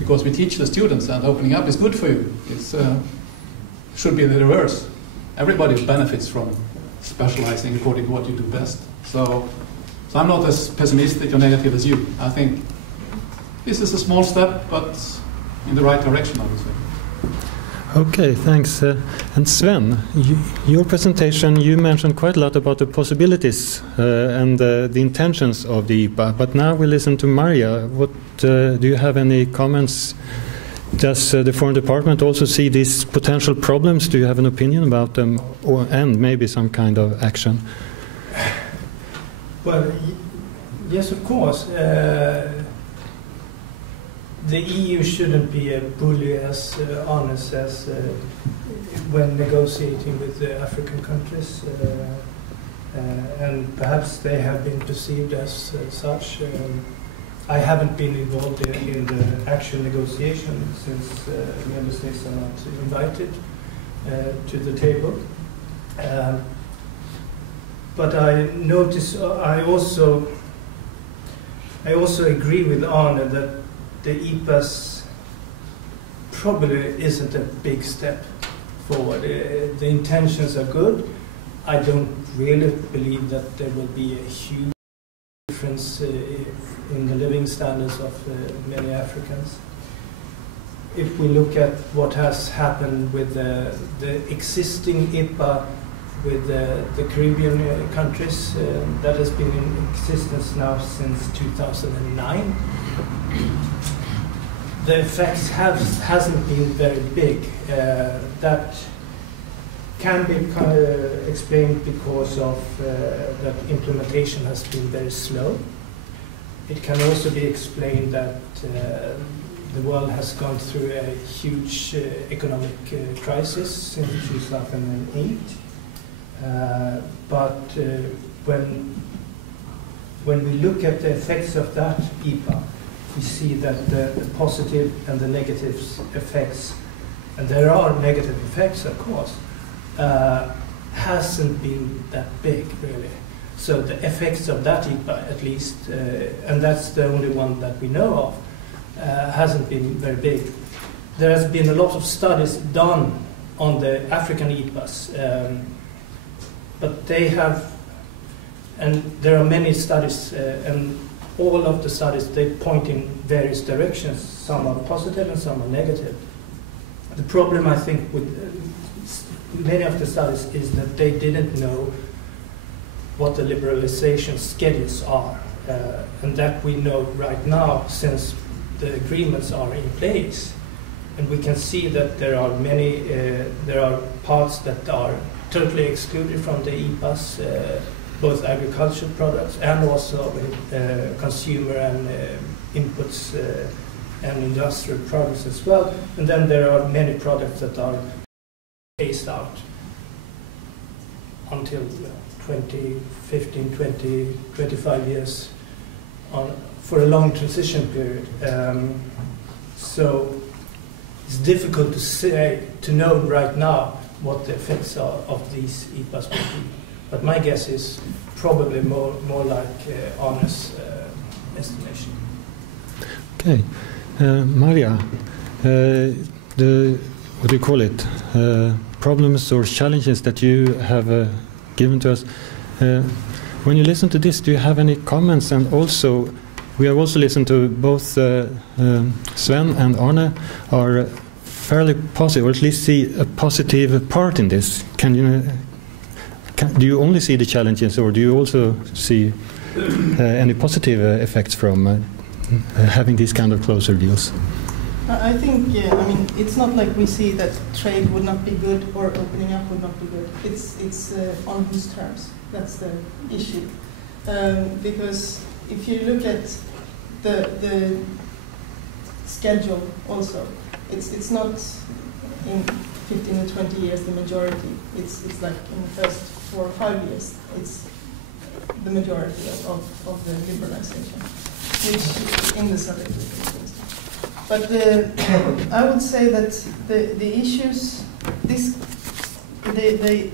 because we teach the students that opening up is good for you. It should be the reverse. Everybody benefits from specializing according to what you do best. So I'm not as pessimistic or negative as you. I think this is a small step, but in the right direction, I would say. Okay, thanks. And Sven, your presentation, you mentioned quite a lot about the possibilities and the intentions of the EPA. But now we listen to Maria. What do you have any comments? Does the Foreign Department also see these potential problems? Do you have an opinion about them, and maybe some kind of action? Well, yes, of course. The EU shouldn't be a bully, as Arne says, when negotiating with the African countries, and perhaps they have been perceived as such. I haven't been involved in the actual negotiation since member states are not invited to the table. But I notice, I also agree with Arne that the EPAs probably isn't a big step forward. The intentions are good. I don't really believe that there will be a huge difference in the living standards of many Africans. if we look at what has happened with the existing EPA with the Caribbean countries, that has been in existence now since 2009. The effects hasn't been very big. That can be explained because of that implementation has been very slow. It can also be explained that the world has gone through a huge economic crisis since 2008. But when we look at the effects of that EPA, we see that the positive and the negative effects, and there are negative effects, of course, hasn't been that big, really. So the effects of that EPA, at least, and that's the only one that we know of, hasn't been very big. There has been a lot of studies done on the African EPAs, but they have, and there are many studies, and all of the studies, they point in various directions. Some are positive and some are negative. The problem, I think, with many of the studies is that they didn't know what the liberalization schedules are, and that we know right now since the agreements are in place. And we can see that there are many, there are parts that are totally excluded from the EPAs, both agricultural products and also consumer and inputs and industrial products as well. And then there are many products that are phased out until 2015, 20, 25 years for a long transition period. So it's difficult to say, to know right now what the effects are of these EPAs will be. But my guess is probably more like honest estimation. Okay. Maria, the, what do you call it, problems or challenges that you have given to us. When you listen to this, do you have any comments? And also, we have also listened to both Sven and Arne are fairly positive, or at least see a positive part in this. Can you, do you only see the challenges, or do you also see any positive effects from having these kind of closer deals? I think, yeah, I mean, it's not like we see that trade would not be good or opening up would not be good. It's on whose terms. That's the issue. Because if you look at the schedule also, it's not in 15 or 20 years the majority. It's like in the first 4 or 5 years, it's the majority of the liberalization, which in the Southern Africa. But I would say that the issues, the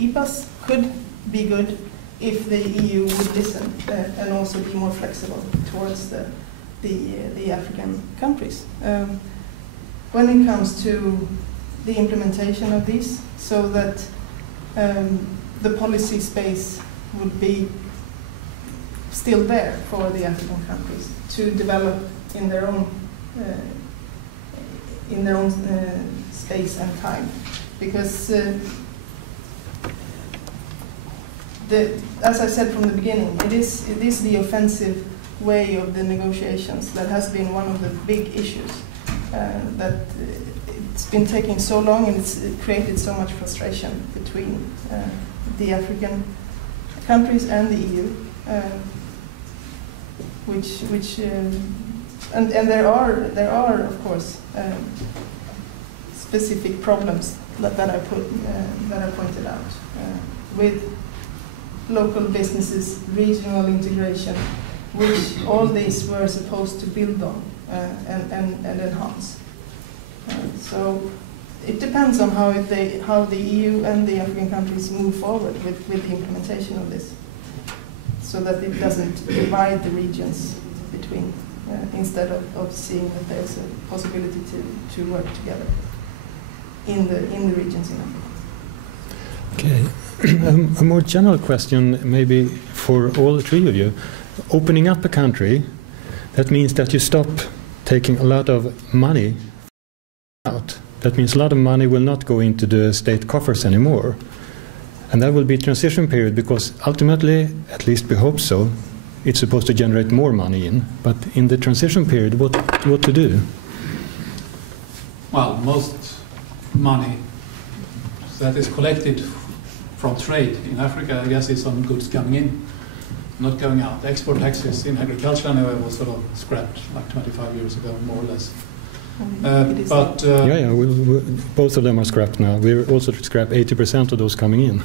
EPAs could be good if the EU would listen and also be more flexible towards the African countries. When it comes to the implementation of these, so that the policy space would be still there for the African countries to develop in their own space and time, because as I said from the beginning, it is the offensive way of the negotiations that has been one of the big issues. That it's been taking so long, and it's created so much frustration between the African countries and the EU, and there are of course specific problems that I pointed out with local businesses, regional integration, which all these were supposed to build on and enhance. So it depends on how the EU and the African countries move forward with the implementation of this, so that it doesn't divide the regions between, instead of seeing that there's a possibility to work together in the regions in Africa. Okay. A more general question, maybe for all three of you. Opening up a country, that means that you stop taking a lot of money out. That means a lot of money will not go into the state coffers anymore. And that will be a transition period because ultimately, at least we hope so, it's supposed to generate more money in. But in the transition period, what to do? Well, most money that is collected from trade in Africa, I guess, is on goods coming in, not going out. Export taxes in agriculture, anyway, was sort of scrapped like 25 years ago, more or less. Both of them are scrapped now. We also scrap 80% of those coming in.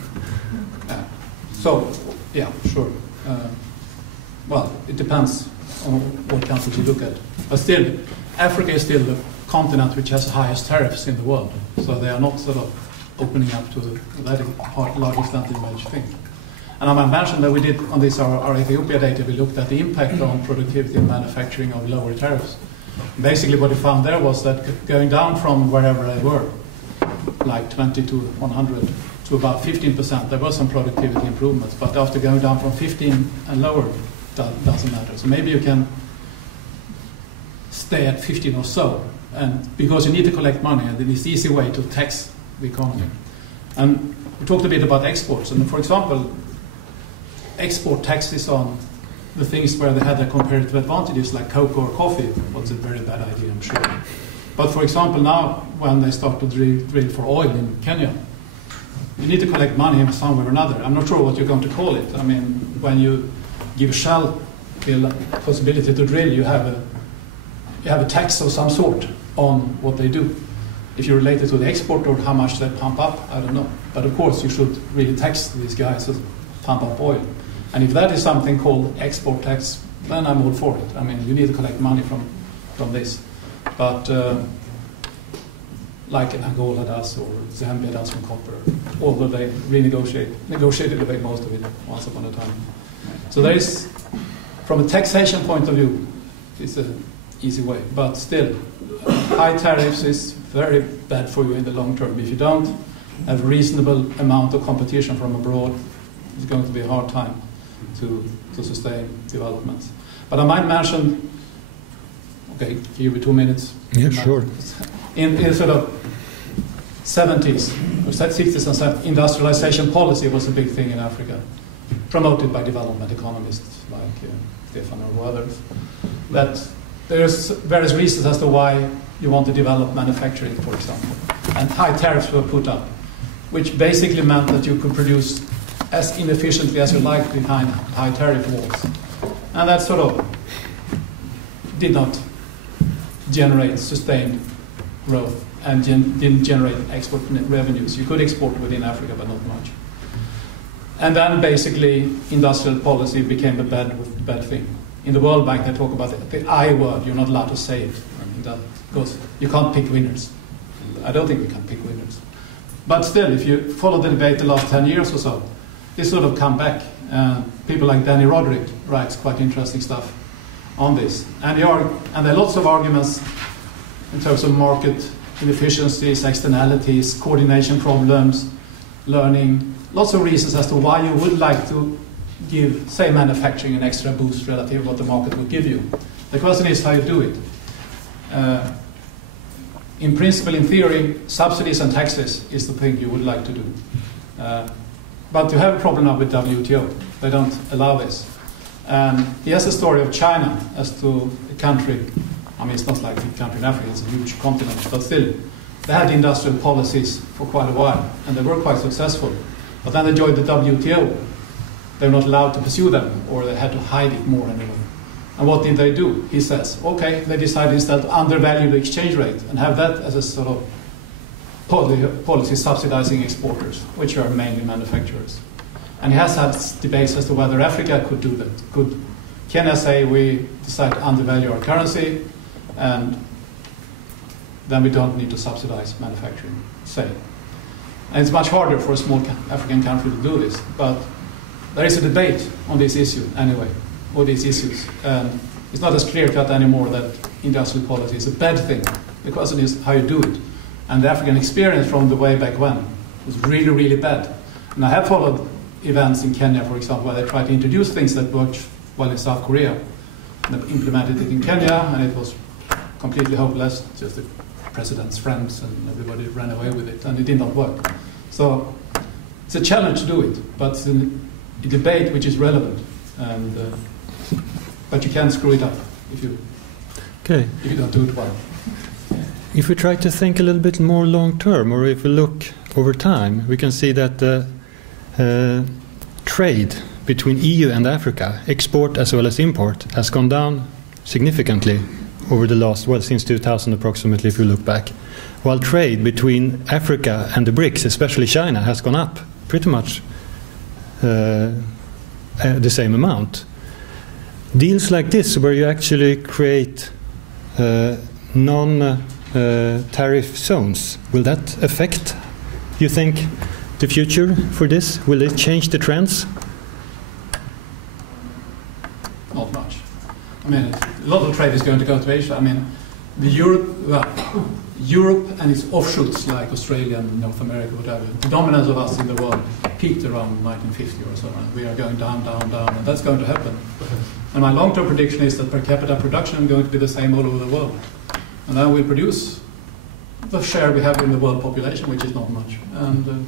So, yeah, sure. Well, it depends on what countries you look at. But still, Africa is still the continent which has the highest tariffs in the world. So they are not sort of opening up to that large extent in which you think. And I might mention that we did on this, our Ethiopia data, we looked at the impact on productivity and manufacturing of lower tariffs. Basically what we found there was that going down from wherever they were, like 20 to 100 to about 15%, there was some productivity improvements, but after going down from 15 and lower, that doesn't matter. So maybe you can stay at 15 or so, and because you need to collect money, and it's the easy way to tax the economy. And we talked a bit about exports, and for example, export taxes on the things where they had their comparative advantages, like cocoa or coffee, was a very bad idea, I'm sure. But for example, now when they start to drill for oil in Kenya, you need to collect money somewhere or another. I'm not sure what you're going to call it. I mean, when you give Shell the possibility to drill, you have a tax of some sort on what they do. If you relate it to the export or how much they pump up, I don't know. But of course, you should really tax these guys who pump up oil. And if that is something called export tax, then I'm all for it. I mean, you need to collect money from this. But like Angola does or Zambia does from copper, although they negotiated away most of it once upon a time. So there is, from a taxation point of view, it's an easy way. But still, high tariffs is very bad for you in the long term. If you don't have a reasonable amount of competition from abroad, it's going to be a hard time to sustain development. But I might mention, okay, give me 2 minutes. Yeah, sure. In sort of 70s, or 60s and 70s, industrialization policy was a big thing in Africa, promoted by development economists like Stefan or others. That there's various reasons as to why you want to develop manufacturing, for example. And high tariffs were put up, which basically meant that you could produce as inefficiently as you like behind high tariff walls. And that sort of did not generate sustained growth and didn't generate export revenues. You could export within Africa, but not much. And then basically industrial policy became a bad thing. In the World Bank, they talk about the I word. You're not allowed to say it. I mean, that goes, you can't pick winners. I don't think we can pick winners. But still, if you follow the debate the last 10 years or so, this sort of come back. People like Danny Roderick writes quite interesting stuff on this. And there are lots of arguments in terms of market inefficiencies, externalities, coordination problems, learning, lots of reasons as to why you would like to give, say, manufacturing an extra boost relative to what the market would give you. The question is how you do it. In principle, in theory, subsidies and taxes is the thing you would like to do. But you have a problem now with WTO. They don't allow this. And he has a story of China as to a country. I mean, it's not like a country in Africa, it's a huge continent, but still, they had industrial policies for quite a while, and they were quite successful. But then they joined the WTO. They were not allowed to pursue them, or they had to hide it more anyway. And what did they do? He says, okay, they decided instead to undervalue the exchange rate and have that as a sort of policy subsidizing exporters, which are mainly manufacturers. And he has had debates as to whether Africa could do that. Could Kenya say, we decide to undervalue our currency, and then we don't need to subsidize manufacturing, say. And it's much harder for a small African country to do this, but there is a debate on this issue anyway, or these issues. And it's not as clear-cut anymore that industrial policy is a bad thing. The question is how you do it. And the African experience from the way back when was really, really bad. And I have followed events in Kenya, for example, where they tried to introduce things that worked well in South Korea. And they implemented it in Kenya, and it was completely hopeless, just a president's friends, and everybody ran away with it, and it did not work. So it's a challenge to do it, but it's a debate which is relevant, and but you can screw it up if you don't do it well. If we try to think a little bit more long term, or if we look over time, we can see that trade between EU and Africa, export as well as import, has gone down significantly over the last, well, since 2000 approximately, if you look back. While trade between Africa and the BRICS, especially China, has gone up pretty much the same amount. Deals like this, where you actually create non-tariff zones, will that affect, you think, the future for this? Will it change the trends? Not much. I mean, a lot of trade is going to go to Asia. I mean, Europe and its offshoots like Australia and North America, whatever, the dominance of us in the world peaked around 1950 or so, and we are going down, down, down, and that's going to happen. And my long-term prediction is that per capita production is going to be the same all over the world. And then we'll produce the share we have in the world population, which is not much. And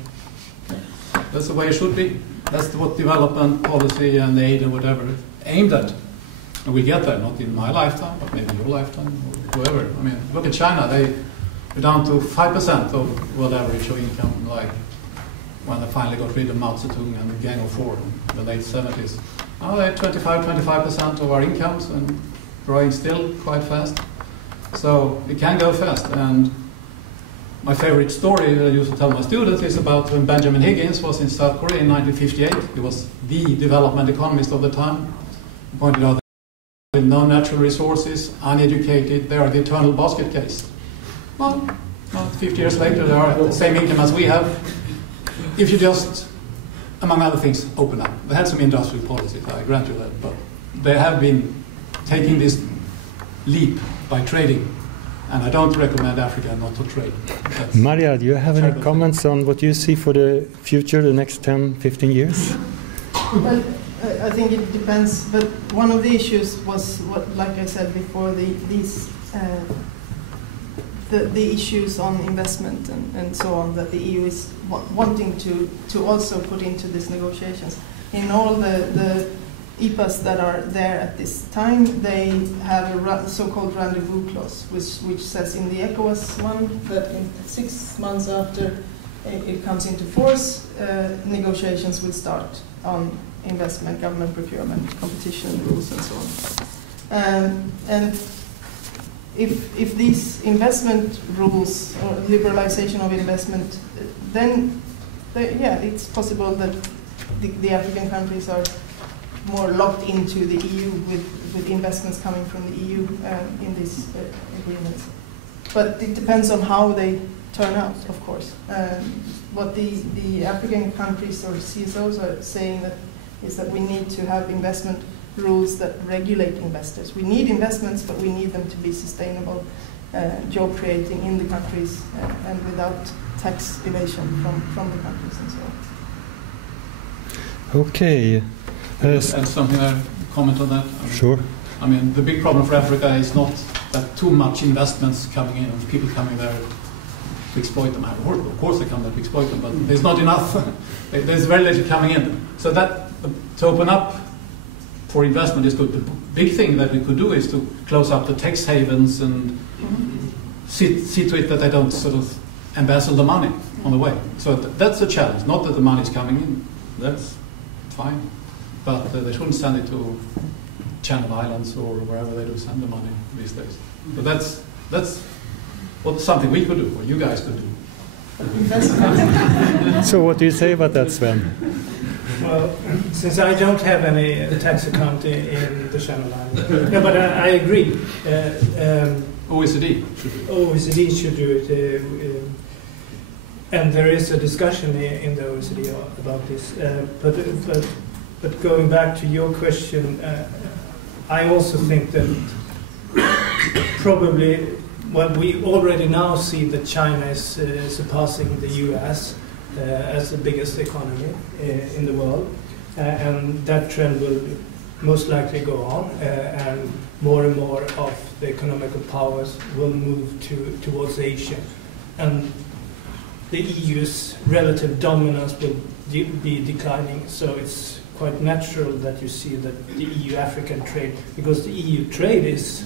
that's the way it should be. That's what development policy and aid and whatever aimed at. And we get there, not in my lifetime, but maybe your lifetime, or whoever. I mean, look at China. They're down to 5% of world average of income, like when they finally got rid of Mao Zedong and the Gang of Four in the late 70s. Now they're 25% of our incomes and growing still quite fast. So it can go fast. And my favorite story that I used to tell my students is about when Benjamin Higgins was in South Korea in 1958. He was the development economist of the time. He pointed out that with no natural resources, uneducated, they are the eternal basket case. Well, 50 years later, they are at the same income as we have. If you just, among other things, open up. They had some industrial policies, I grant you that, but they have been taking this leap by trading. And I don't recommend Africa not to trade. Maria, do you have any comments on what you see for the future, the next 10, 15 years? Well, I think it depends, but one of the issues was, like I said before, the issues on investment and so on that the EU is wanting to also put into these negotiations. In all the EPAs that are there at this time, they have a so-called rendezvous clause, which says in the ECOWAS one that in 6 months after it comes into force, negotiations will start on investment, government procurement, competition rules, and so on. And if these investment rules or liberalization of investment, then it's possible that the African countries are more locked into the EU with investments coming from the EU in these agreements. But it depends on how they turn out, of course. What the African countries or CSOs are saying is that we need to have investment rules that regulate investors. We need investments, but we need them to be sustainable, job creating in the countries and without tax evasion from the countries and so on. Okay. And something I comment on that? Sure. I mean, the big problem for Africa is not that too much investments coming in and people coming there to exploit them. Of course they come there to exploit them, but there's not enough. There's very little coming in. So that, to open up for investment is good. The big thing that we could do is to close up the tax havens and see to it that they don't sort of embezzle the money on the way. So that's a challenge. Not that the money is coming in. That's fine. But they shouldn't send it to Channel Islands or wherever they do send the money these days. But that's something we could do, or you guys could do. So what do you say about that, Sven? Well, since I don't have any tax account in the Channel Islands, no, but I agree. OECD should do it. OECD should do it. And there is a discussion in the OECD about this. But going back to your question, I also think that probably we already now see that China is surpassing the US as the biggest economy in the world, and that trend will most likely go on. And more and more of the economical powers will move towards Asia. And the EU's relative dominance will be declining, so it's quite natural that you see that the EU-African trade, because the EU trade is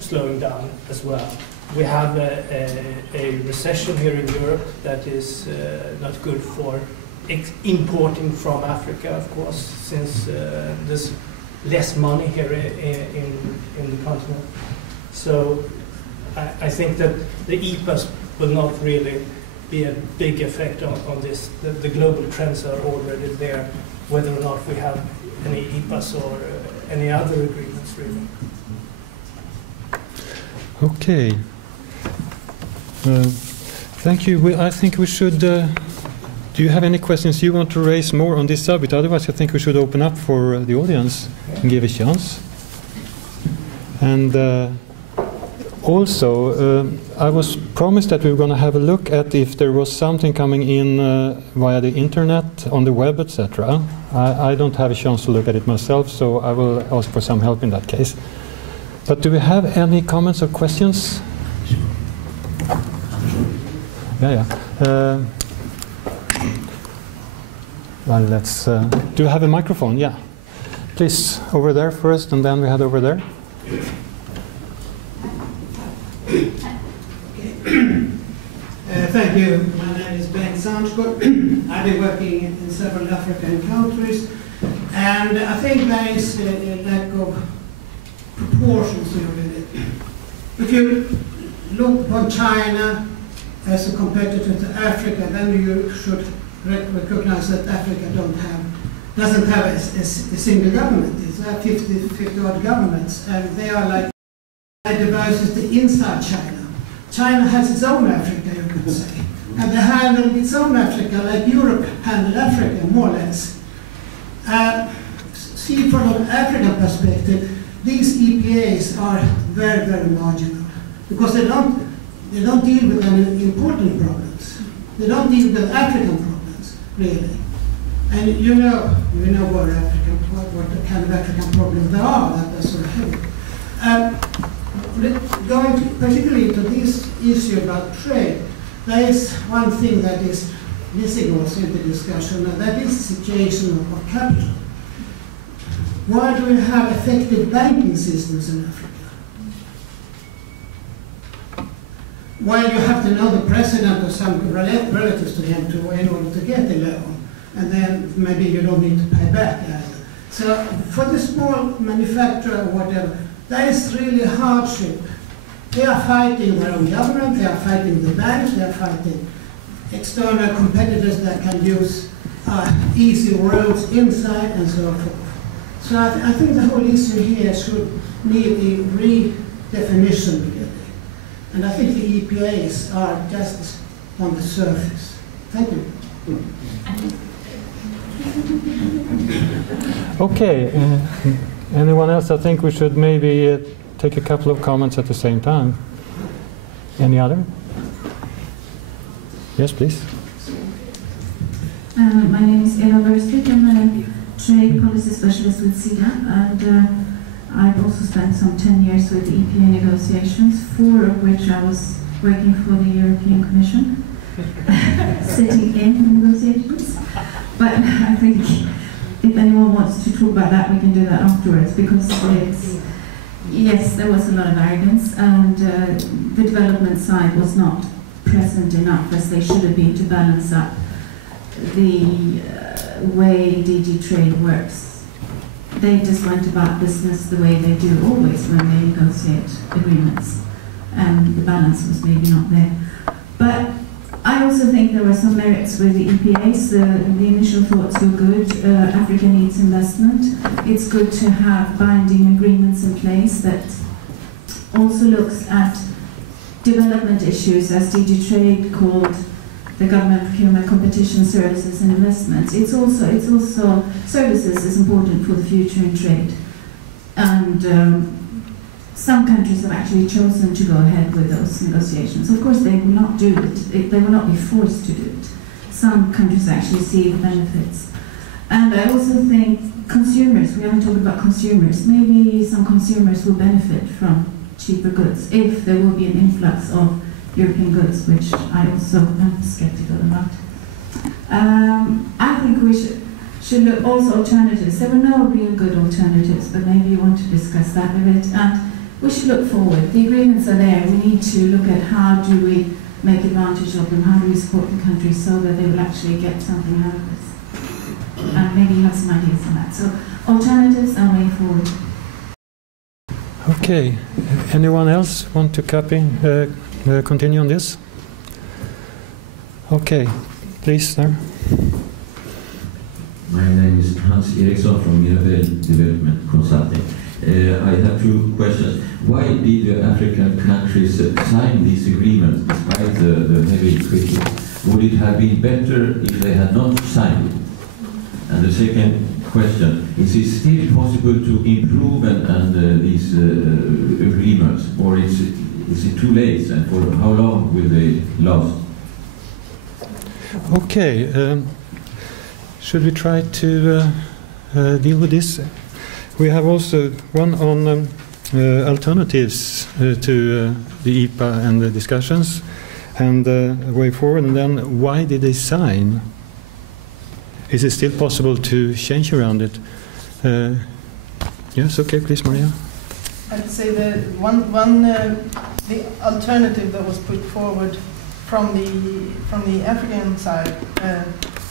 slowing down as well. We have a recession here in Europe that is not good for importing from Africa, of course, since there's less money here in the continent. So I think that the EPAs will not really be a big effect on this. The global trends are already there, whether or not we have any EPAs or any other agreements, really. Okay. Thank you. I think we should... do you have any questions you want to raise more on this subject? Otherwise, I think we should open up for the audience and give a chance. And also, I was promised that we were going to have a look at if there was something coming in via the internet, on the web, etc. I don't have a chance to look at it myself, so I will ask for some help in that case. But do we have any comments or questions? Yeah. Well, let's... do you have a microphone? Yeah. Please, over there first, and then we head over there. Thank you. My name is Ben Sandsgaard. I've been working in several African countries, and I think there is a lack of proportions here with it. If you look upon China as a competitor to Africa, then you should recognize that Africa doesn't have a single government. It's 50 odd governments, and they are like diverse as the inside China. China has its own Africa, you could say, and they handle its own Africa like Europe handled Africa, more or less. See, from an African perspective, these EPAs are very, very marginal, because they don't deal with any important problems. They don't deal with African problems, really. And you know what kind of African problems there are that are so heavy. Going particularly to this issue about trade, there is one thing that is missing also in the discussion, and that is the situation of capital. Why do we have effective banking systems in Africa? Well, you have to know the president or some relatives to him in order to get a loan, and then maybe you don't need to pay back either. So for the small manufacturer or whatever, that is really hardship. They are fighting their own government, they are fighting the banks, they are fighting external competitors that can use easy roads inside and so forth. So I think the whole issue here should need a redefinition, really. And I think the EPAs are just on the surface. Thank you. Okay. Anyone else? I think we should maybe take a couple of comments at the same time. Any other? Yes, please. My name is Eva Versvik. I'm a trade policy specialist with SIDA, and I've also spent some 10 years with the EPA-negotiations, 4 of which I was working for the European Commission, sitting in negotiations. But I think if anyone wants to talk about that, we can do that afterwards, because yes, there was a lot of arrogance, and the development side was not present enough as they should have been to balance up the way DG Trade works. They just went about business the way they do always when they negotiate agreements, and the balance was maybe not there. But I also think there were some merits with the EPAs. The initial thoughts were good. Africa needs investment. It's good to have binding agreements in place that also looks at development issues, as DG Trade called the government procurement, competition, services and investments. It's also services is important for the future in trade. And some countries have actually chosen to go ahead with those negotiations. Of course, they will not do it. They will not be forced to do it. Some countries actually see the benefits. And I also think consumers, we haven't talked about consumers. Maybe some consumers will benefit from cheaper goods if there will be an influx of European goods, which I also am skeptical about. I think we should look also alternatives. There were no real good alternatives, but maybe you want to discuss that a bit. And we should look forward. The agreements are there. We need to look at how do we make advantage of them, how do we support the countries so that they will actually get something out of this. And maybe you have some ideas on that. So alternatives and way forward. Okay. Anyone else want to continue on this? Okay. Please, sir. My name is Hans Eriksson from Mirabel Development Consulting. I have two questions. Why did the African countries sign this agreement despite the heavy critique? Would it have been better if they had not signed it? And the second question, is it still possible to improve these agreements, or is it too late, and for how long will they last? Okay. Should we try to deal with this? We have also one on alternatives to the EPA and the discussions and the way forward, and then why did they sign? Is it still possible to change around it? Yes, okay, please, Maria. I'd say the the alternative that was put forward from the African side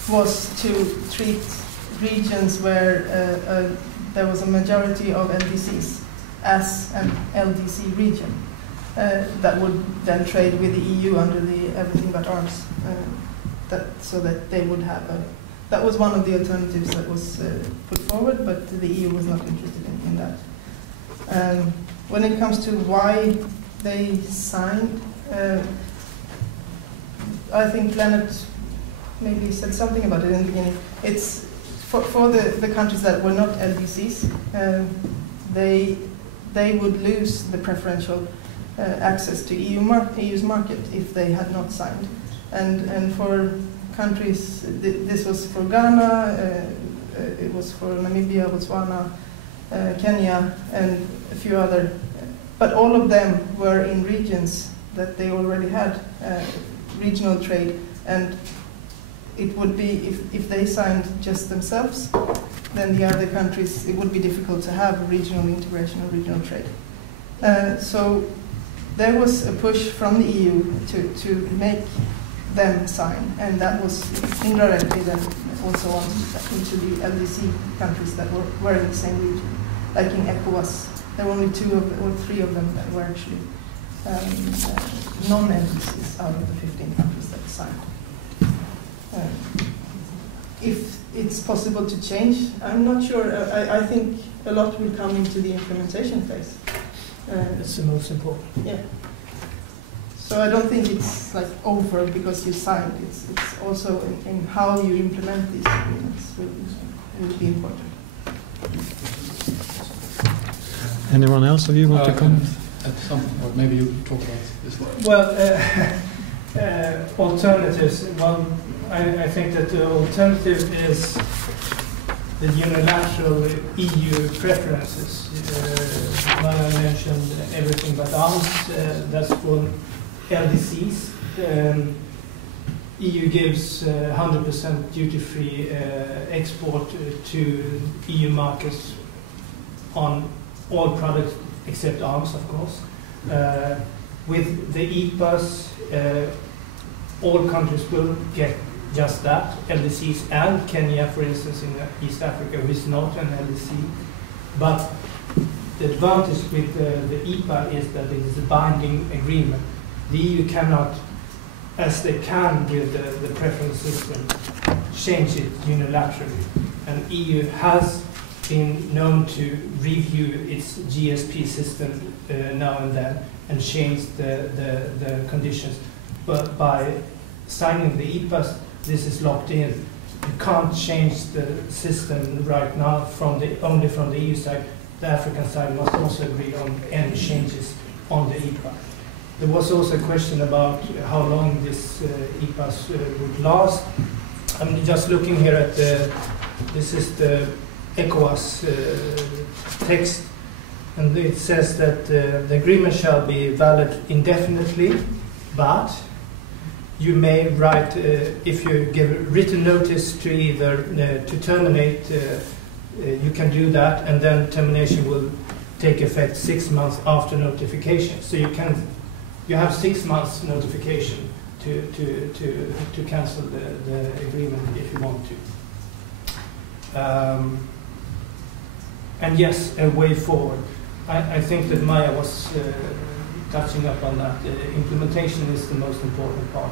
was to treat regions where there was a majority of LDCs as an LDC region that would then trade with the EU under the Everything But Arms, so that they would have a. That was one of the alternatives that was put forward, but the EU was not interested in that. When it comes to why they signed, I think Leonard maybe said something about it in the beginning. It's for the countries that were not LDCs, they would lose the preferential access to EU's market if they had not signed. And for countries, this was for Ghana, it was for Namibia, Botswana, Kenya, and a few other. But all of them were in regions that they already had regional trade, and it would be, if they signed just themselves, then the other countries, it would be difficult to have regional integration or regional trade. So there was a push from the EU to make them sign, and that was indirectly then also on into the LDC countries that were in the same region. Like in EPAs, there were only 2 or 3 of them that were actually non-LDCs out of the 15 countries that signed. If it's possible to change, I'm not sure. I think a lot will come into the implementation phase. That's the most important. Yeah. So I don't think it's like over because you signed. It's also in how you implement these agreements will be important. Anyone else of you want to comment? Or maybe you talk about this one. Well, alternatives. Well, I think that the alternative is the unilateral EU preferences. Maya mentioned Everything But Arms. That's for LDCs. EU gives 100% duty-free export to EU markets on all products except arms, of course. With the EPAs, all countries will get just that, LDCs and Kenya, for instance, in East Africa, who is not an LDC. But the advantage with the EPA is that it is a binding agreement. The EU cannot, as they can with the preference system, change it unilaterally. And EU has been known to review its GSP system now and then and change the conditions. But by signing the EPAs, this is locked in. You can't change the system right now only from the EU side. The African side must also agree on any changes on the EPA. There was also a question about how long this EPAs would last. I'm just looking here at this is the ECOWAS text, and it says that the agreement shall be valid indefinitely, but you may write, if you give written notice to either to terminate, you can do that, and then termination will take effect 6 months after notification. So you have 6 months notification to cancel the agreement if you want to. And yes, a way forward. I think that Maya was touching up on that. Implementation is the most important part.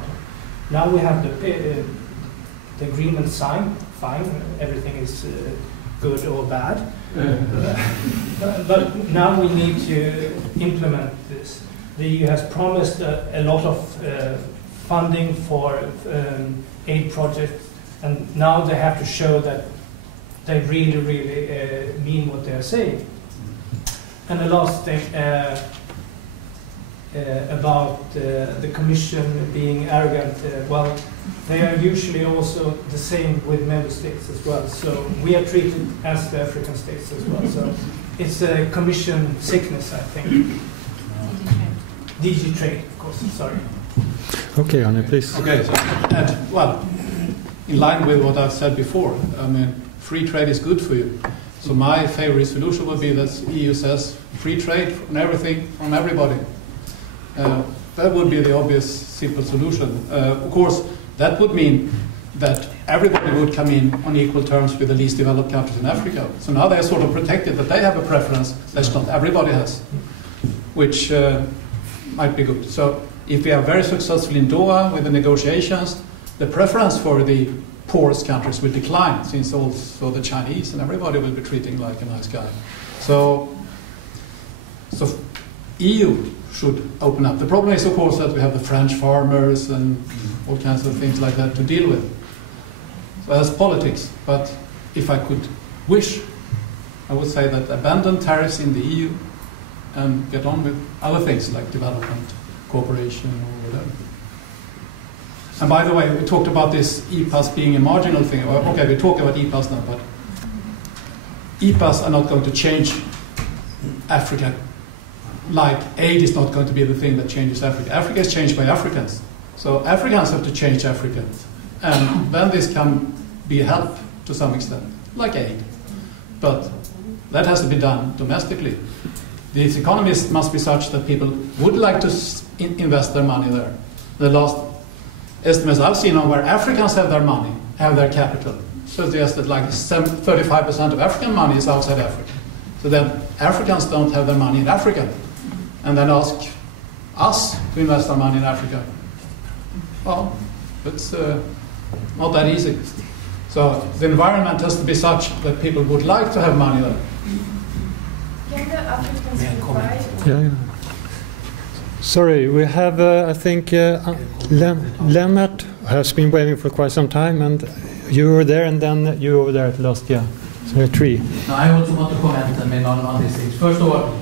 Now we have the agreement signed, fine, everything is good or bad. But now we need to implement this. The EU has promised a lot of funding for aid projects, and now they have to show that they really, really mean what they're saying. And the last thing about the Commission being arrogant, well, they are usually also the same with member states as well. So we are treated as the African states as well. So it's a Commission sickness, I think. DG Trade, of course, sorry. Okay, Arne, please. Okay, so, well, in line with what I've said before, I mean, free trade is good for you. So my favorite solution would be that the EU says free trade on everything, from everybody. That would be the obvious, simple solution. Of course, that would mean that everybody would come in on equal terms with the least developed countries in Africa. So now they're sort of protected that they have a preference that not everybody has, which might be good. So if we are very successful in Doha with the negotiations, the preference for the poorest countries will decline, since also the Chinese and everybody will be treating like a nice guy. So EU should open up. The problem is, of course, that we have the French farmers and all kinds of things like that to deal with. So that's politics. But if I could wish, I would say that abandon tariffs in the EU and get on with other things like development, cooperation, or whatever. And by the way, we talked about this EPAs being a marginal thing. Okay, we talk about EPAs now, but EPAs are not going to change Africa. Like aid is not going to be the thing that changes Africa. Africa is changed by Africans. So Africans have to change Africa. And then this can be help to some extent, like aid. But that has to be done domestically. These economies must be such that people would like to invest their money there. The last estimates I've seen on where Africans have their money, have their capital, suggest that like 35% of African money is outside Africa. So then Africans don't have their money in Africa. And then ask us to invest our money in Africa. Well, it's not that easy. So the environment has to be such that people would like to have money there. Can the Africans provide? Yeah. Sorry, we have, I think, Lennart has been waiting for quite some time, and you were there, and then you over there at last, yeah. So there are three. No, I also want to comment on these things. First of all,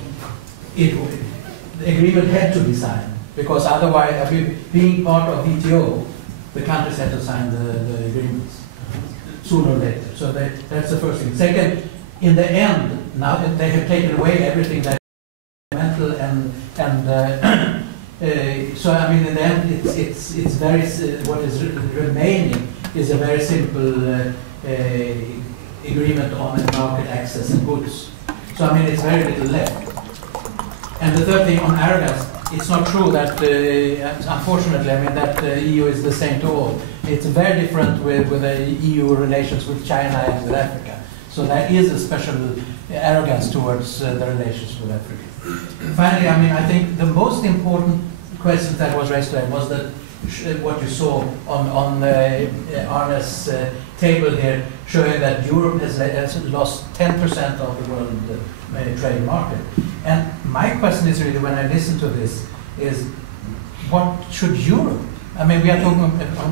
the agreement had to be signed, because otherwise, being part of WTO, the countries had to sign the agreements sooner or later. So that's the first thing. Second, in the end, now that they have taken away everything that is mental so I mean, in the end, it's very what is remaining is a very simple agreement on market access and goods. So I mean, it's very little left. And the third thing on arrogance, it's not true that, unfortunately, I mean that the EU is the same to all. It's very different with the EU relations with China and with Africa. So there is a special arrogance towards the relations with Africa. Finally, I mean, I think the most important question that was raised today was that what you saw on Arne's table here, showing that Europe has lost 10% of the world trade market. And my question is really, when I listen to this, is what should Europe? I mean, we are talking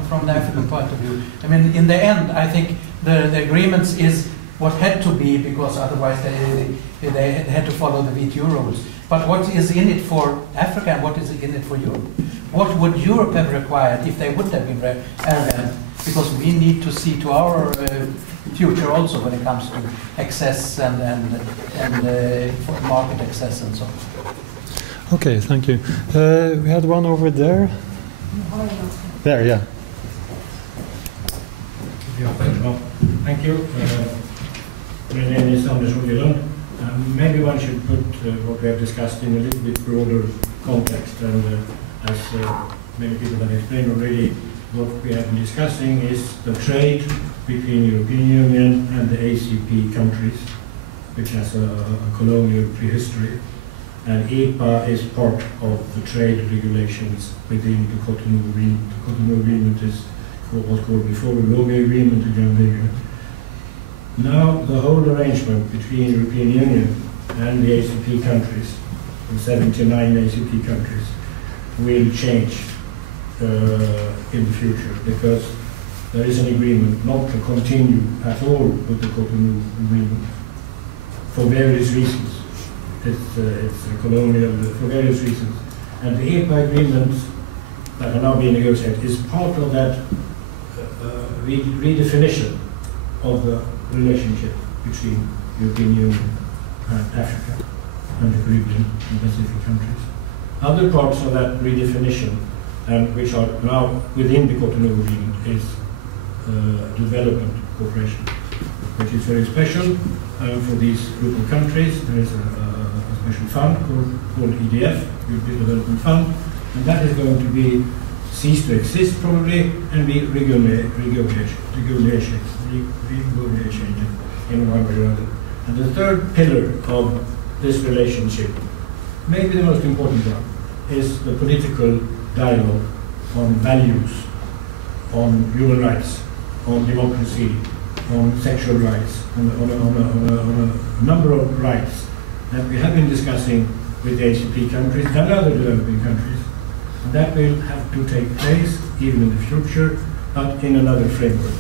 from the African point of view. I mean, in the end, I think the agreements is what had to be, because otherwise they had to follow the WTO rules. But what is in it for Africa and what is in it for Europe? What would Europe have required if they would have been arrogant because we need to see to our future also when it comes to access and market access and so on. Okay, thank you. We had one over there. There, yeah. Well, thank you. My name is Anders Oljeland. Maybe one should put what we have discussed in a little bit broader context. And as many people have explained already, what we have been discussing is the trade between the European Union and the ACP countries, which has a colonial prehistory. And EPA is part of the trade regulations within the Cotonou Agreement. The Cotonou Agreement is what was called before the Lomé Agreement, the Grand Agreement. Now the whole arrangement between the European Union and the ACP countries, the 79 ACP countries, will change in the future, because there is an agreement not to continue at all with the Cotonou Agreement for various reasons. It's colonial for various reasons. And the EPA agreements that are now being negotiated is part of that redefinition of the relationship between the European Union and Africa and the Caribbean and Pacific countries. Other parts of that redefinition, and which are now within the Cotonou Agreement, is development cooperation, which is very special for these group of countries. There is a special fund called EDF, European Development Fund, and that is going to be cease to exist probably and be renegotiated in one way or another. And the third pillar of this relationship, maybe the most important one, is the political dialogue on values, on human rights, on democracy, on sexual rights, on a number of rights that we have been discussing with the ACP countries and other developing countries. And that will have to take place even in the future, but in another framework.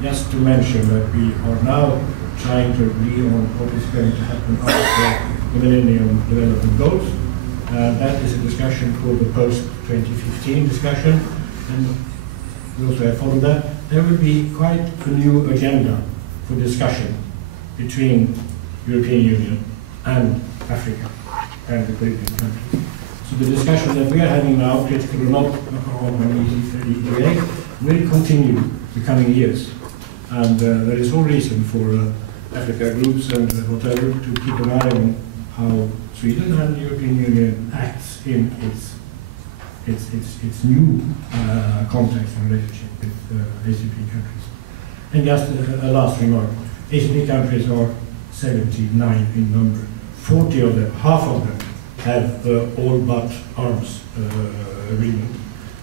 Just to mention that we are now trying to agree on what is going to happen after the Millennium Development Goals. That is a discussion called the post-2015 discussion, and we also have followed that. There will be quite a new agenda for discussion between European Union and Africa and the Caribbean countries. So the discussion that we are having now, critical or not, on EPA, will continue the coming years. And there is no reason for Africa groups and whatever to keep an eye on how Sweden and the European Union acts in its new context and relationship with ACP countries. And just a last remark, ACP countries are 79 in number. 40 of them, half of them, have all but arms agreement.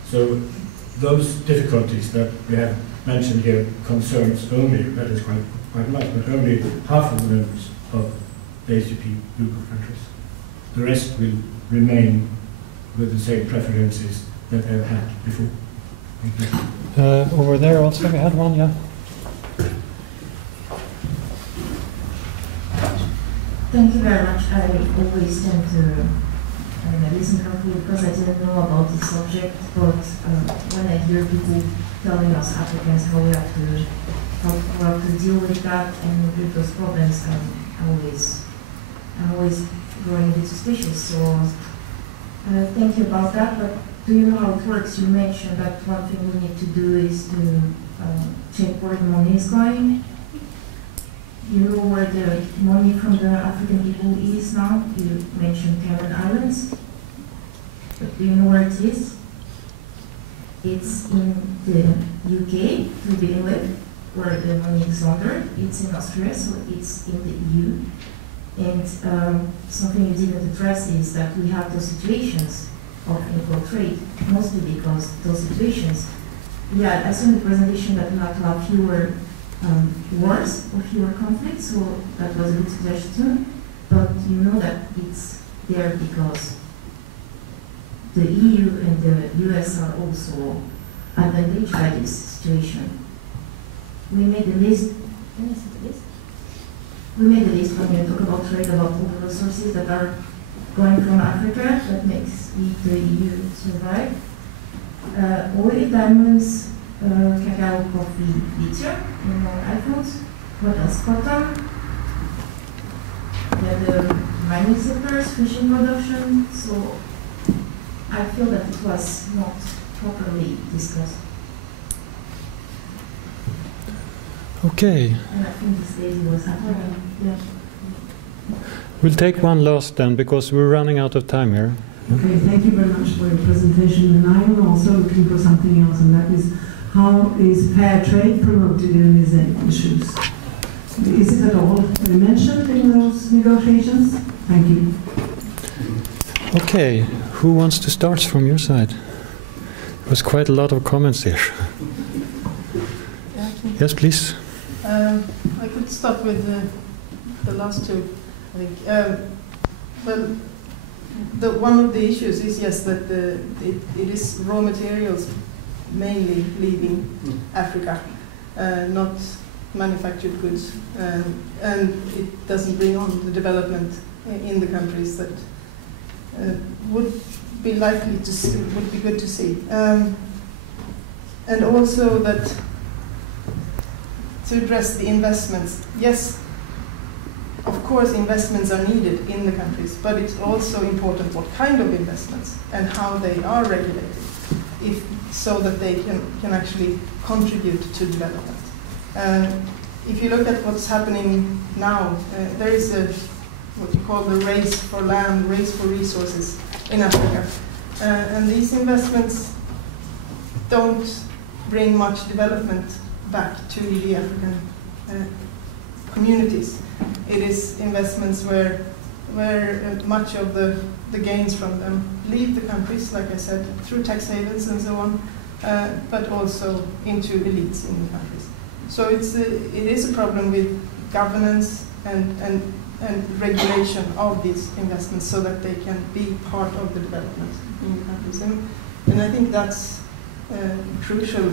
So those difficulties that we have mentioned here concerns only, that is quite much, but only half of the members of the ACP group of countries. The rest will remain with the same preferences that they've had before. Thank you. Over there also we had one, yeah. Thank you very much. I always tend to listen carefully because I didn't know about this subject, but when I hear people telling us Africans how we have to deal with that and with those problems, I'm always growing a bit suspicious. So thank you about that. But do you know how it works? You mentioned that one thing we need to do is to check where the money is going. You know where the money from the African people is now? You mentioned Cameron Islands. But do you know where it is? It's in the UK, to begin with, where the money is laundered. It's in Austria, so it's in the EU. And something you didn't address is that we have those situations of illegal trade, mostly because those situations, yeah, I saw in the presentation that we have to have fewer wars or fewer conflicts, so that was a good suggestion. But you know that it's there because the EU and the US are also advantaged by this situation. We made a list. Can I see the list? We made a list when we talk about trade, about all the resources that are going from Africa that makes the EU survive. Oil, diamonds, cacao, coffee, lithium in iPhones. What else? Cotton. The mining sectors, fishing production. So I feel that it was not properly discussed. Okay. And I think this lady was happening. Yeah. We'll take one last then, because we're running out of time here. Okay, thank you very much for your presentation. And I am also looking for something else, and that is, how is fair trade promoted in these issues? Is it at all mentioned in those negotiations? Thank you. Okay, who wants to start from your side? There was quite a lot of comments here. Yes, please. I could start with the last two, I think. Well, one of the issues is, yes, that it is raw materials mainly leaving Africa, not manufactured goods, and it doesn't bring on the development in the countries that would be likely to see, would be good to see. And also that to address the investments, yes, of course investments are needed in the countries, but it's also important what kind of investments and how they are regulated, so that they can actually contribute to development. If you look at what's happening now, there is what you call the race for land, race for resources in Africa. And these investments don't bring much development back to the African communities. It is investments where much of the gains from them leave the countries, like I said, through tax havens and so on, but also into elites in the countries. So it is a problem with governance and regulation of these investments, so that they can be part of the development in the countries. And I think that's crucial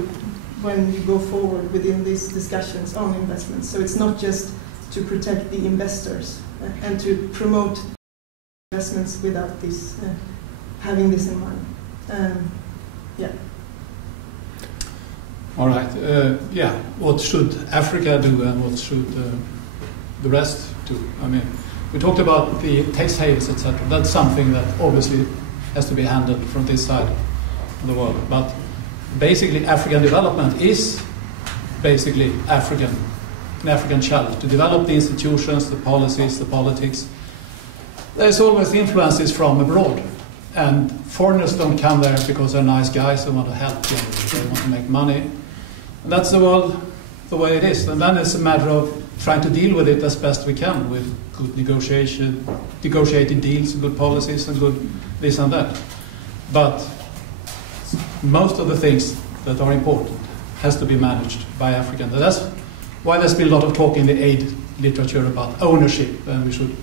when you go forward within these discussions on investments. So it's not just to protect the investors and to promote investments without this, having this in mind. Yeah. All right. Yeah. What should Africa do, and what should the rest do? I mean, we talked about the tax havens, etc. That's something that obviously has to be handled from this side of the world. But basically, African development is basically an African challenge, to develop the institutions, the policies, the politics. There's always influences from abroad, and foreigners don't come there because they're nice guys who want to help you, they want to make money. And that's the world, the way it is. And then it's a matter of trying to deal with it as best we can, with good negotiated deals, good policies, and good this and that. But most of the things that are important has to be managed by Africans. That's why there's been a lot of talk in the aid literature about ownership, and we should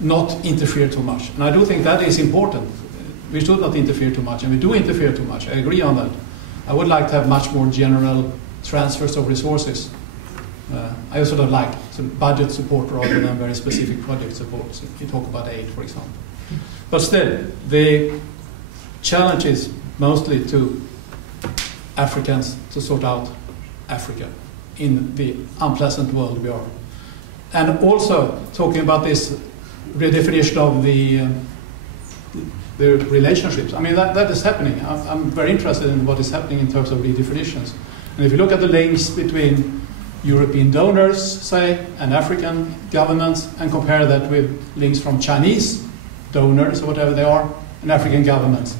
not interfere too much. And I do think that is important. We should not interfere too much, and we do interfere too much. I agree on that. I would like to have much more general transfers of resources. I also don't like some budget support rather than very specific project support. So if you talk about aid, for example. But still, the challenge is mostly to Africans to sort out Africa in the unpleasant world we are. And also talking about this redefinition of the relationships. I mean, that is happening. I'm very interested in what is happening in terms of redefinitions. And if you look at the links between European donors, say, and African governments, and compare that with links from Chinese donors, or whatever they are, and African governments,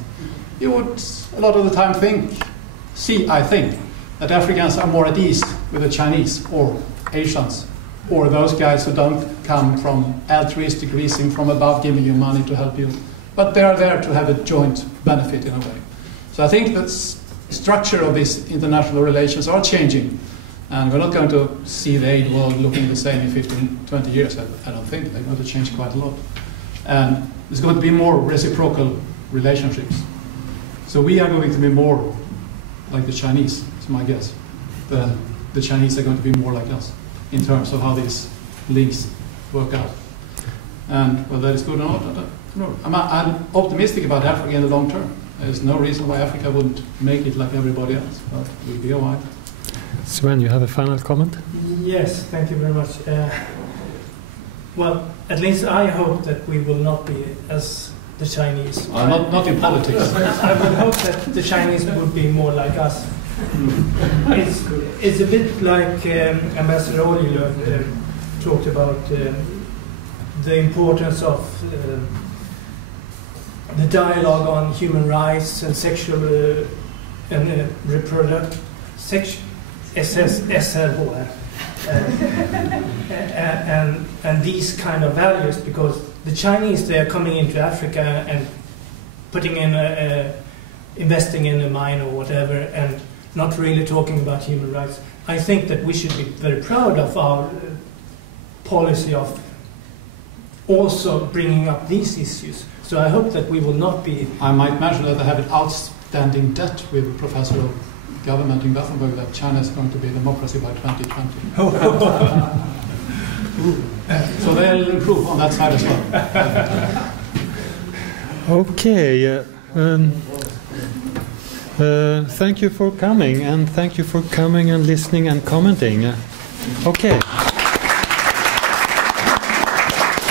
you would a lot of the time I think, that Africans are more at ease with the Chinese or Asians, or those guys who don't come from altruistic reason from above giving you money to help you, but they are there to have a joint benefit in a way. So I think the structure of these international relations are changing, and we're not going to see the aid world looking the same in 15, 20 years. I don't think. They're going to change quite a lot. And there's going to be more reciprocal relationships. So we are going to be more like the Chinese, is my guess. The Chinese are going to be more like us in terms of how these links work out. And whether that is good or not, I don't know. I'm optimistic about Africa in the long term. There's no reason why Africa wouldn't make it like everybody else, but it will be a while. Sven, you have a final comment? Yes, thank you very much. Well, at least I hope that we will not be as the Chinese. Not in politics. I would hope that the Chinese would be more like us. It's a bit like Ambassador Oljulöv talked about the importance of the dialogue on human rights and sexual and reproductive and these kind of values, because the Chinese, they are coming into Africa and putting in investing in a mine or whatever, and not really talking about human rights. I think that we should be very proud of our policy of also bringing up these issues. So I hope that we will not be... I might mention that I have an outstanding debt with the Professor of Government in Gothenburg that China is going to be a democracy by 2020. So they'll improve on that side as well. Okay. Thank you for coming, and thank you for coming and listening and commenting. Okay.